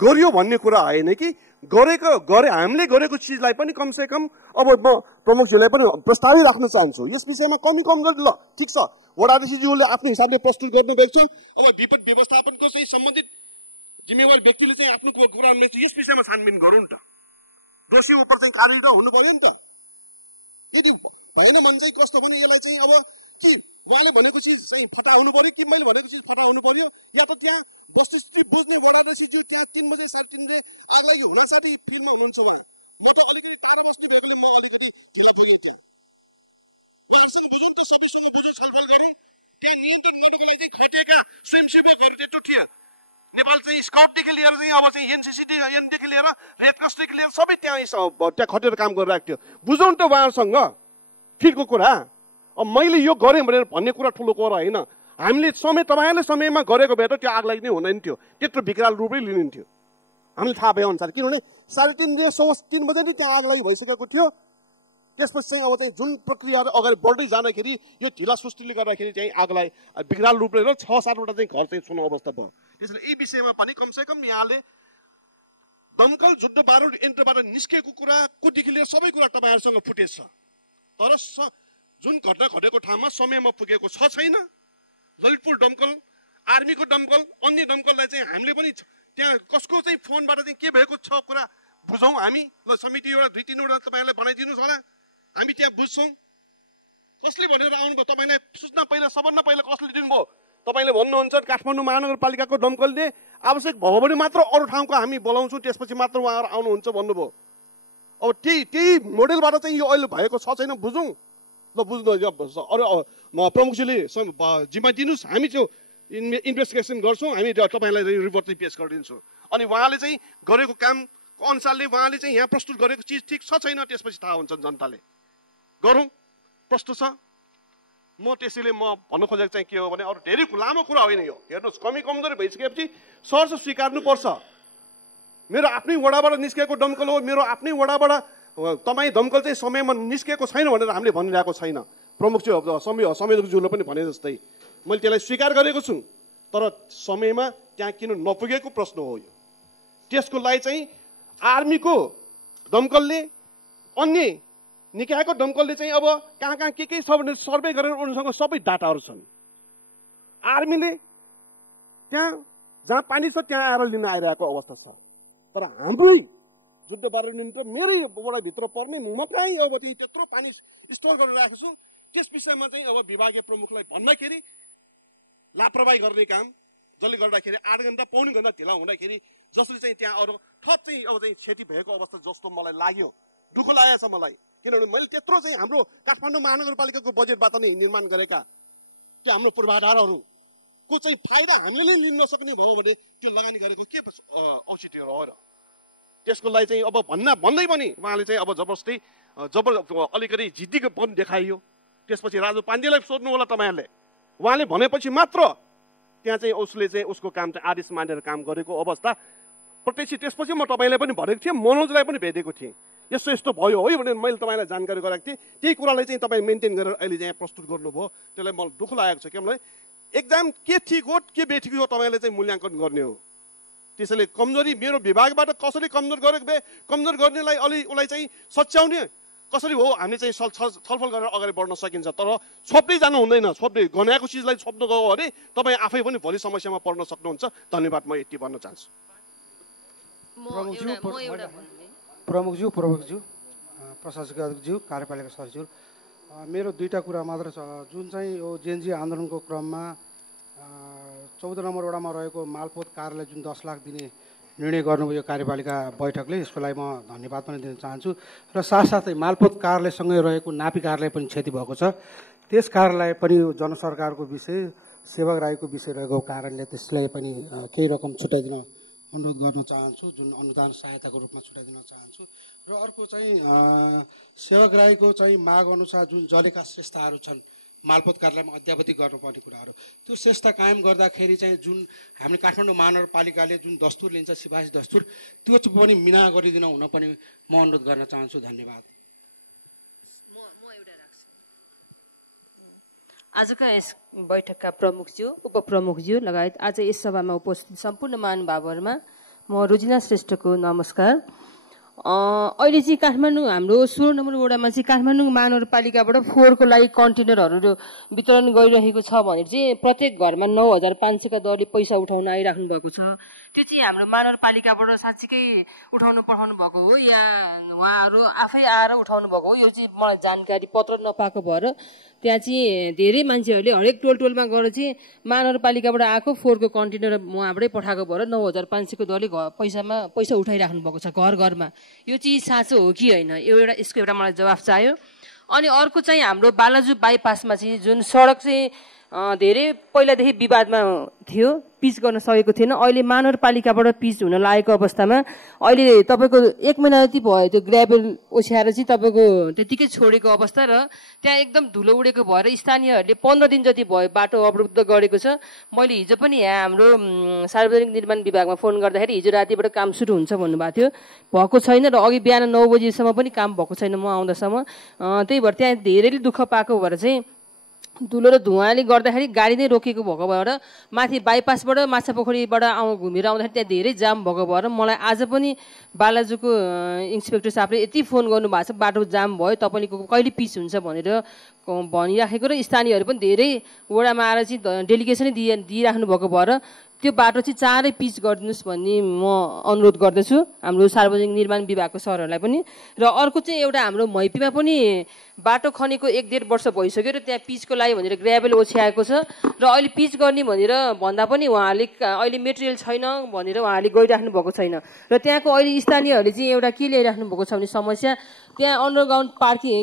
गरियो भन्ने कुरा होइन कि हामीले गरेको चिजलाई पनि कमसेकम अब म प्रमुखज्यूलाई पनि प्रस्तावै राख्न चाहन्छु। यस विषयमा कमजोरी ल ठिक छ, वडाधीशज्यूले आफ्नो हिसाबले प्रस्तुत गर्नुभएको छ। अब विपद व्यवस्थापनको चाहिँ सम्बन्धित जिम्मेवार व्यक्तिले चाहिँ आफ्नो कुरा यस विषयमा छानबिन गरौँ न त। दोषी उप चाहिँ कार्यरत हुनु पर्यो नि त। यदि भएन भने चाहिँ कस्तो भने यसलाई चाहिँ अब कि उहाँले भनेको चिज चाहिँ फटा हुनु पर्यो कि मैले भनेको चिज फटा हुनु पर्यो, या त त्यहाँ वस्तुस्थिति बुझ्ने वडाधीशज्यू त्यहाँ 3 बजे 3:30 आगलाई हुनासाथै फिल्डमा हुनुहुन्छ उहाँ। म त अलिकति टाढा बस्ने भएपछि म अलिकति खेला बुझेँ त्यहाँ उहाँसँग बुझौँ त, सबैसँग बुझौँ, छलफल गरौँ। त्यहाँ नियन्त्रण गर्नको लागि खटेका स्वयंसेवकहरू त्यत्रो थिए। नेपाल चाहिँ स्काउटदेखि लिएर चाहिँ अब चाहिँ एनसीसीदेखि लिएर रेड क्रसदेखि लिएर सबै त्यहाँ खटेर काम गरिरहेको थियो। बुझौँ त उहाँहरूसँग ठिकको कुरा। अब मैले यो गरेँ भनेर भन्ने कुरा ठुलो कुरा होइन। हामीले तपाईँहरूले समयमा गरेको भए त त्यो आग लागि नै हुँदैन थियो, त्यत्रो विकराल रूपै लिनुहुन्थ्यो हामीले थाहा भए अनुसार। किनभने 3:30 बजे नै त्यहाँ आग लागि भइसकेको थियो। त्यसपछि चाहिँ अब चाहिँ जुन प्रक्रियाहरू अगाडि बढ्दै जाँदाखेरि यो ढिला सुस्तीले गर्दाखेरि चाहिँ आगलाई विकराल रूपले र 6-7वटा चाहिँ घर चाहिँ छुने अवस्था भयो। त्यसैले यी विषयमा पनि कमसेकम यहाँले दमकल जुद्ध बारुद यन्त्रबाट निस्केको कुराकोदेखि लिएर सबै कुरा तपाईँहरूसँग फुटेज छ। तर जुन घटना घटेको ठाउँमा समयमा पुगेको छ छैन। ललितपुर दमकल, आर्मीको दमकल, अन्य दमकललाई चाहिँ हामीले पनि त्यहाँ कसको चाहिँ फोनबाट चाहिँ के भएको छ कुरा बुझौँ हामी। ल समिति एउटा 2-3वटा तपाईँहरूले बनाइदिनुहोस् होला, हामी त्यहाँ बुझ्छौँ। कसले भनेर आउनुभयो तपाईँलाई सूचना पहिला सबभन्दा पहिला कसले दिनुभयो? तपाईँले भन्नुहुन्छ काठमाडौँ महानगरपालिकाको दमकलले आवश्यक भयो भने मात्र अरू ठाउँको हामी बोलाउँछौँ, त्यसपछि मात्र उहाँहरू आउनुहुन्छ भन्नुभयो। अब त्यही मोडेलबाट चाहिँ यो अहिले भएको छ छैन बुझौँ। ल बुझ्नु अरू प्रमुखजीले जिम्मा दिनुहोस्, हामी त्यो इन्भेस्टिगेसन गर्छौँ, हामी तपाईँलाई रिपोर्ट चाहिँ पेस गरिदिन्छौँ। अनि उहाँले चाहिँ गरेको काम अनुसारले उहाँले चाहिँ यहाँ प्रस्तुत गरेको चिज ठिक छ छैन त्यसपछि थाहा हुन्छ जनताले। गरौँ, प्रश्न छ। म त्यसैले म भन्नु खोजेको चाहिँ के हो भने अरू धेरै लामो कुरा होइन यो। हेर्नुहोस् कमजोरी भइसकेपछि सहज स्वीकार्नुपर्छ। मेरो आफ्नै वडाबाट निस्केको दमकल हो, मेरो आफ्नै वडाबाट तपाईँ दमकल चाहिँ समयमा निस्केको छैन भनेर हामीले भनिरहेको छैन। प्रमुखज्यू संयोजकज्यूले पनि भने जस्तै मैले त्यसलाई स्वीकार गरेको छु। तर समयमा त्यहाँ किन नपुगेको प्रश्न हो यो। त्यसको लागि चाहिँ आर्मीको दमकलले अन्य निकायको दमकलले चाहिँ अब कहाँ के छ भनेर सर्वे गरेर उनीसँग सबै डाटाहरू छन्। आर्मीले त्यहाँ जहाँ पानी छ त्यहाँ आएर लिन आइरहेको अवस्था छ। तर हाम्रै जुद्ध बारुद यन्त्र मेरै वडाभित्र पर्ने म कहीँ अब त्यत्रो पानी स्टोर गरेर राखेको छु। त्यस विषयमा चाहिँ अब विभागीय प्रमुखलाई भन्दाखेरि लापरवाही गर्ने काम जसले गर्दाखेरि 8 घण्टा पौने घण्टा ढिला हुँदाखेरि जसले चाहिँ त्यहाँ अरू थप चाहिँ अब चाहिँ क्षति भएको अवस्था जस्तो मलाई लाग्यो, दुःख लागेको छ मलाई। किनभने मैले त्यत्रो चाहिँ हाम्रो काठमाडौँ महानगरपालिकाको बजेटबाट नै निर्माण गरेका त्यो हाम्रो पूर्वाधारहरूको चाहिँ फाइदा हामीले नै लिन नसक्ने भयो भने त्यो लगानी गरेको के औचित्य हो र? त्यसको लागि चाहिँ अब भन्दै पनि उहाँले चाहिँ अब जबरजस्ती अलिकति जिद्दीको पनि देखाइयो। त्यसपछि राजु पाण्डेलाई सोध्नु होला तपाईँहरूले, उहाँले भनेपछि मात्र त्यहाँ चाहिँ उसले चाहिँ उसको काम चाहिँ आदेश मानेर काम गरेको अवस्था प्रत्यक्ष। त्यसपछि म तपाईँलाई पनि भनेको थिएँ, मनोजलाई पनि भेटेको थिएँ, यस्तो यस्तो भयो है भनेर मैले तपाईँलाई जानकारी गराएको थिएँ। त्यही कुरालाई चाहिँ तपाईँ मेन्टेन गरेर अहिले चाहिँ प्रस्तुत गर्नुभयो, त्यसलाई मलाई दुःख लागेको छ। किनभने एक्जाम के ठिक हो के बेठिक हो तपाईँले चाहिँ मूल्याङ्कन गर्ने हो। त्यसैले कमजोरी मेरो विभागबाट कसरी कमजोर गरेको भए कमजोर गर्नेलाई उसलाई चाहिँ सच्याउने कसरी हो हामीले चाहिँ छलफल गरेर अगाडि बढ्न सकिन्छ। तर छोप्दै जानु हुँदैन, छोप्दै गनाएको चिजलाई छोप्नु गयो भने तपाईँ आफै पनि भोलि समस्यामा पर्न सक्नुहुन्छ। धन्यवाद, म यति भन्न चाहन्छु। प्रमुखज्यू प्रशासकीय अध्यक्षज्यू कार्यपालिका सदस्यज्यू, मेरो दुईवटा कुरा मात्र छ। जुन चाहिँ यो जेएनजी आन्दोलनको क्रममा 14 नम्बर वडामा रहेको मालपोत कार्यालय जुन 10 लाख दिने निर्णय गर्नुभयो कार्यपालिका बैठकले, यसको लागि म धन्यवाद पनि दिन चाहन्छु। र साथसाथै मालपोत कार्यालयसँगै रहेको नापी कार्यालय पनि क्षति भएको छ। त्यस कार्यालय पनि जनसरकारको विषय, सेवक राईको विषय रहेको कारणले त्यसलाई पनि केही रकम छुट्याइदिन अनुरोध गर्न चाहन्छु, जुन अनुदान सहायताको रूपमा छुट्याइदिन चाहन्छु। र अर्को चाहिँ सेवक राईको चाहिँ माग अनुसार जुन जलेका स्रष्टाहरू छन् मालपोत कार्यालयमा अद्यावधि गर्नुपर्ने कुराहरू, त्यो स्रष्टा कायम गर्दाखेरि चाहिँ जुन हामीले काठमाडौँ महानगरपालिकाले जुन दस्तुर लिन्छ सिफारिस दस्तुर, त्यो चाहिँ पनि मिना गरिदिन हुन पनि म अनुरोध गर्न चाहन्छु। धन्यवाद। आजका यस बैठकका प्रमुखज्यू, उपप्रमुखज्यू लगायत आज यस सभामा उपस्थित सम्पूर्ण महानुभावहरूमा म रोजिना श्रेष्ठको नमस्कार। अहिले चाहिँ काठमाडौँ हाम्रो 16 नम्बर वडामा चाहिँ काठमाडौँ महानगरपालिकाबाट फोहोरको लागि कन्टेनरहरू वितरण गरिरहेको छ भनेर चाहिँ प्रत्येक घरमा 9,500 का दरले पैसा उठाउन आइराख्नु भएको छ। त्यो चाहिँ हाम्रो महानगरपालिकाबाट साँच्चीकै उठाउनु पठाउनु भएको हो या उहाँहरू आफै आएर उठाउनु भएको हो, यो चाहिँ मलाई जानकारी पत्र नपाएको भएर त्यहाँ चाहिँ धेरै मान्छेहरूले हरेक टोलमा गएर चाहिँ महानगरपालिकाबाट आएको फोहोरको कन्टेनर उहाँबाटै पठाएको भएर 9,500 को दरले पैसा उठाइराख्नु भएको छ घर घरमा। यो चाहिँ साँचो हो कि होइन, यसको एउटा मलाई जवाफ चाहियो। अनि अर्को चाहिँ हाम्रो बालाजु बाइपासमा चाहिँ जुन सडक चाहिँ धेरै पहिलादेखि विवादमा थियो, पिच गर्न सकेको थिएन। अहिले महानगरपालिकाबाट पिच हुन लागेको अवस्थामा अहिले तपाईँको 1 महिना जति भयो त्यो ग्राभेल ओछ्याएर चाहिँ तपाईँको त्यतिकै छोडेको अवस्था र त्यहाँ एकदम धुलो उडेको भएर स्थानीयहरूले 15 दिन जति भयो बाटो अवरुद्ध गरेको छ। मैले हिजो पनि यहाँ हाम्रो सार्वजनिक निर्माण विभागमा फोन गर्दाखेरि हिजो रातिबाट काम सुरु हुन्छ भन्नुभएको थियो, भएको छैन। र अघि बिहान 9 बजीसम्म पनि काम भएको छैन म आउँदासम्म। त्यही भएर त्यहाँ धेरैले दुःख पाएको भएर चाहिँ धुलो र धुवाँले गर्दाखेरि गाडी नै रोकेको भएको भएर माथि बाइपासबाट माछापोखरीबाट घुमेर आउँदाखेरि त्यहाँ धेरै जाम भएको भएर मलाई आज पनि बालाजुको इन्सपेक्टर साहबले यति फोन गर्नुभएको छ, बाटो जाम भयो तपाईँको कहिले पिच हुन्छ भनेर भनिराखेको। र स्थानीयहरू पनि धेरै वडामा आएर चाहिँ डेलिगेसनै दिइराख्नु भएको भएर त्यो बाटो चाहिँ चाँडै पिच गरिदिनुहोस् भन्ने म अनुरोध गर्दछु हाम्रो सार्वजनिक निर्माण विभागको सरहरूलाई पनि। र अर्को चाहिँ एउटा हाम्रो मैपीमा पनि बाटो खनेको 1-1.5 वर्ष भइसक्यो र त्यहाँ पिचको लागि भनेर ग्राभेल ओछ्याएको छ र अहिले पिच गर्ने भनेर भन्दा पनि उहाँहरूले अहिले मेटेरियल छैन भनेर उहाँहरूले गइराख्नु भएको छैन। र त्यहाँको अहिले स्थानीयहरूले चाहिँ एउटा के ल्याइराख्नु भएको छ भने समस्या, त्यहाँ अन्डरग्राउन्ड पार्किङ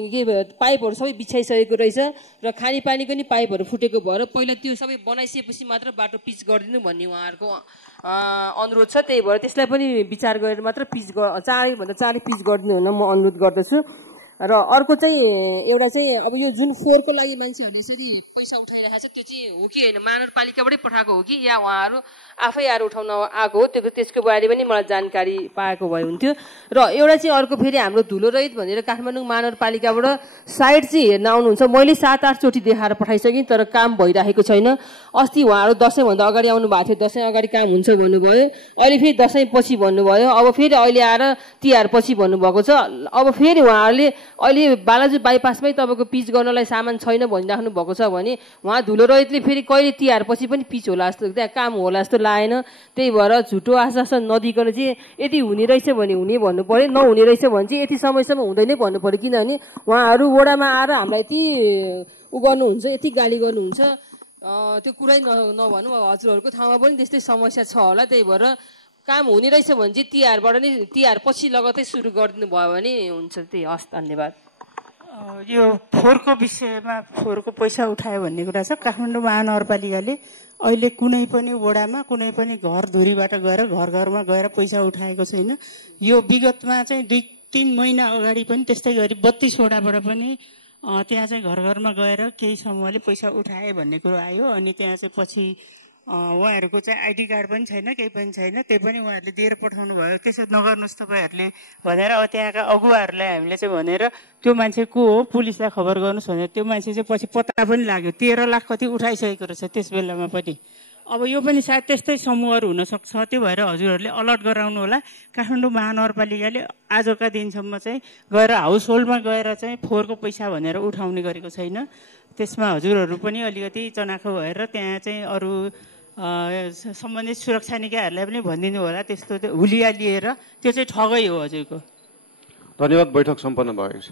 पाइपहरू सबै बिछाइसकेको रहेछ र खानेपानीको नि पाइपहरू फुटेको भएर पहिला त्यो सबै बनाइसकेपछि मात्र बाटो पिच गरिदिनु भन्ने उहाँहरूको अनुरोध छ। त्यही भएर त्यसलाई पनि विचार गरेर मात्र चाँडैभन्दा चाँडै पिच गरिदिनु हुन म अनुरोध गर्दछु। र अर्को चाहिँ एउटा चाहिँ अब यो जुन फोहोरको लागि मान्छेहरूले यसरी पैसा उठाइरहेको छ त्यो चाहिँ हो कि होइन, महानगरपालिकाबाटै पठाएको हो कि या उहाँहरू आफै आएर उठाउन आएको हो, त्यसको बारे पनि मलाई जानकारी पाएको भए हुन्थ्यो। र एउटा चाहिँ अर्को फेरि हाम्रो धुलो रहित भनेर काठमाडौँ महानगरपालिकाबाट साइड चाहिँ हेर्न आउनुहुन्छ, मैले 7-8 चोटि देखाएर पठाइसकेँ तर काम भइरहेको छैन। अस्ति उहाँहरू दसैँभन्दा अगाडि आउनु भएको थियो, दसैँ अगाडि काम हुन्छ भन्नुभयो, अहिले फेरि दसैँ पछि भन्नुभयो, अब फेरि अहिले आएर तिहार पछि भन्नुभएको छ। अब फेरि उहाँहरूले अहिले बालाजु बाइपासमै तपाईँको पिच गर्नलाई सामान छैन भनिराख्नु भएको छ भने उहाँ धुलो रहितले फेरि कहिले तिहार पछि पनि पिच होला जस्तो त्यहाँ काम होला जस्तो लागेन। त्यही भएर झुटो आश्वासन नदिकन चाहिँ यदि हुने रहेछ भने हुने भन्नु पर्यो, नहुने रहेछ भने चाहिँ यति समयसम्म हुँदैन भन्नु पर्यो। किनभने उहाँहरू वडामा आएर हामीलाई यति गर्नुहुन्छ, यति गाली गर्नुहुन्छ, त्यो कुरै नभनौँ। अब हजुरहरूको ठाउँमा पनि त्यस्तै समस्या छ होला। त्यही भएर काम हुने रहेछ भने चाहिँ तिहारबाट नै तिहार पछि लगतै सुरु गरिदिनु भयो भने हुन्छ। त्यही हस्, धन्यवाद। यो फोहोरको विषयमा फोहोरको पैसा उठायो भन्ने कुरा छ। काठमाडौँ महानगरपालिकाले अहिले कुनै पनि वडामा कुनै पनि घर धुरीबाट गएर घर घरमा गएर पैसा उठाएको छैन। यो विगतमा चाहिँ 2-3 महिना अगाडि पनि त्यस्तै गरी 32 वडाबाट पनि त्यहाँ चाहिँ घर घरमा गएर केही समूहले पैसा उठाए भन्ने कुरो आयो। अनि त्यहाँ चाहिँ पछि उहाँहरूको चाहिँ आइडी कार्ड पनि छैन, केही पनि छैन, त्यही पनि उहाँहरूले दिएर पठाउनु भयो। त्यसो नगर्नुहोस् तपाईँहरूले भनेर अब त्यहाँका अगुवाहरूलाई हामीले चाहिँ भनेर त्यो मान्छे को हो पुलिसलाई खबर गर्नुहोस् भनेर त्यो मान्छे चाहिँ पछि पत्ता पनि लाग्यो। 13 लाख कति उठाइसकेको रहेछ त्यस बेलामा पनि। अब यो पनि सायद त्यस्तै समूहहरू हुनसक्छ। त्यो भएर हजुरहरूले अलर्ट गराउनु होला। काठमाडौँ महानगरपालिकाले आजका दिनसम्म चाहिँ गएर हाउस होल्डमा गएर चाहिँ फोहोरको पैसा भनेर उठाउने गरेको छैन। त्यसमा हजुरहरू पनि अलिकति चनाखो भएर त्यहाँ चाहिँ अरू सम्बन्धित सुरक्षा निकायहरूलाई पनि भनिदिनु होला। त्यस्तो हुलिया लिएर त्यो चाहिँ ठगै हो हजुरको। धन्यवाद। बैठक सम्पन्न भएको छ।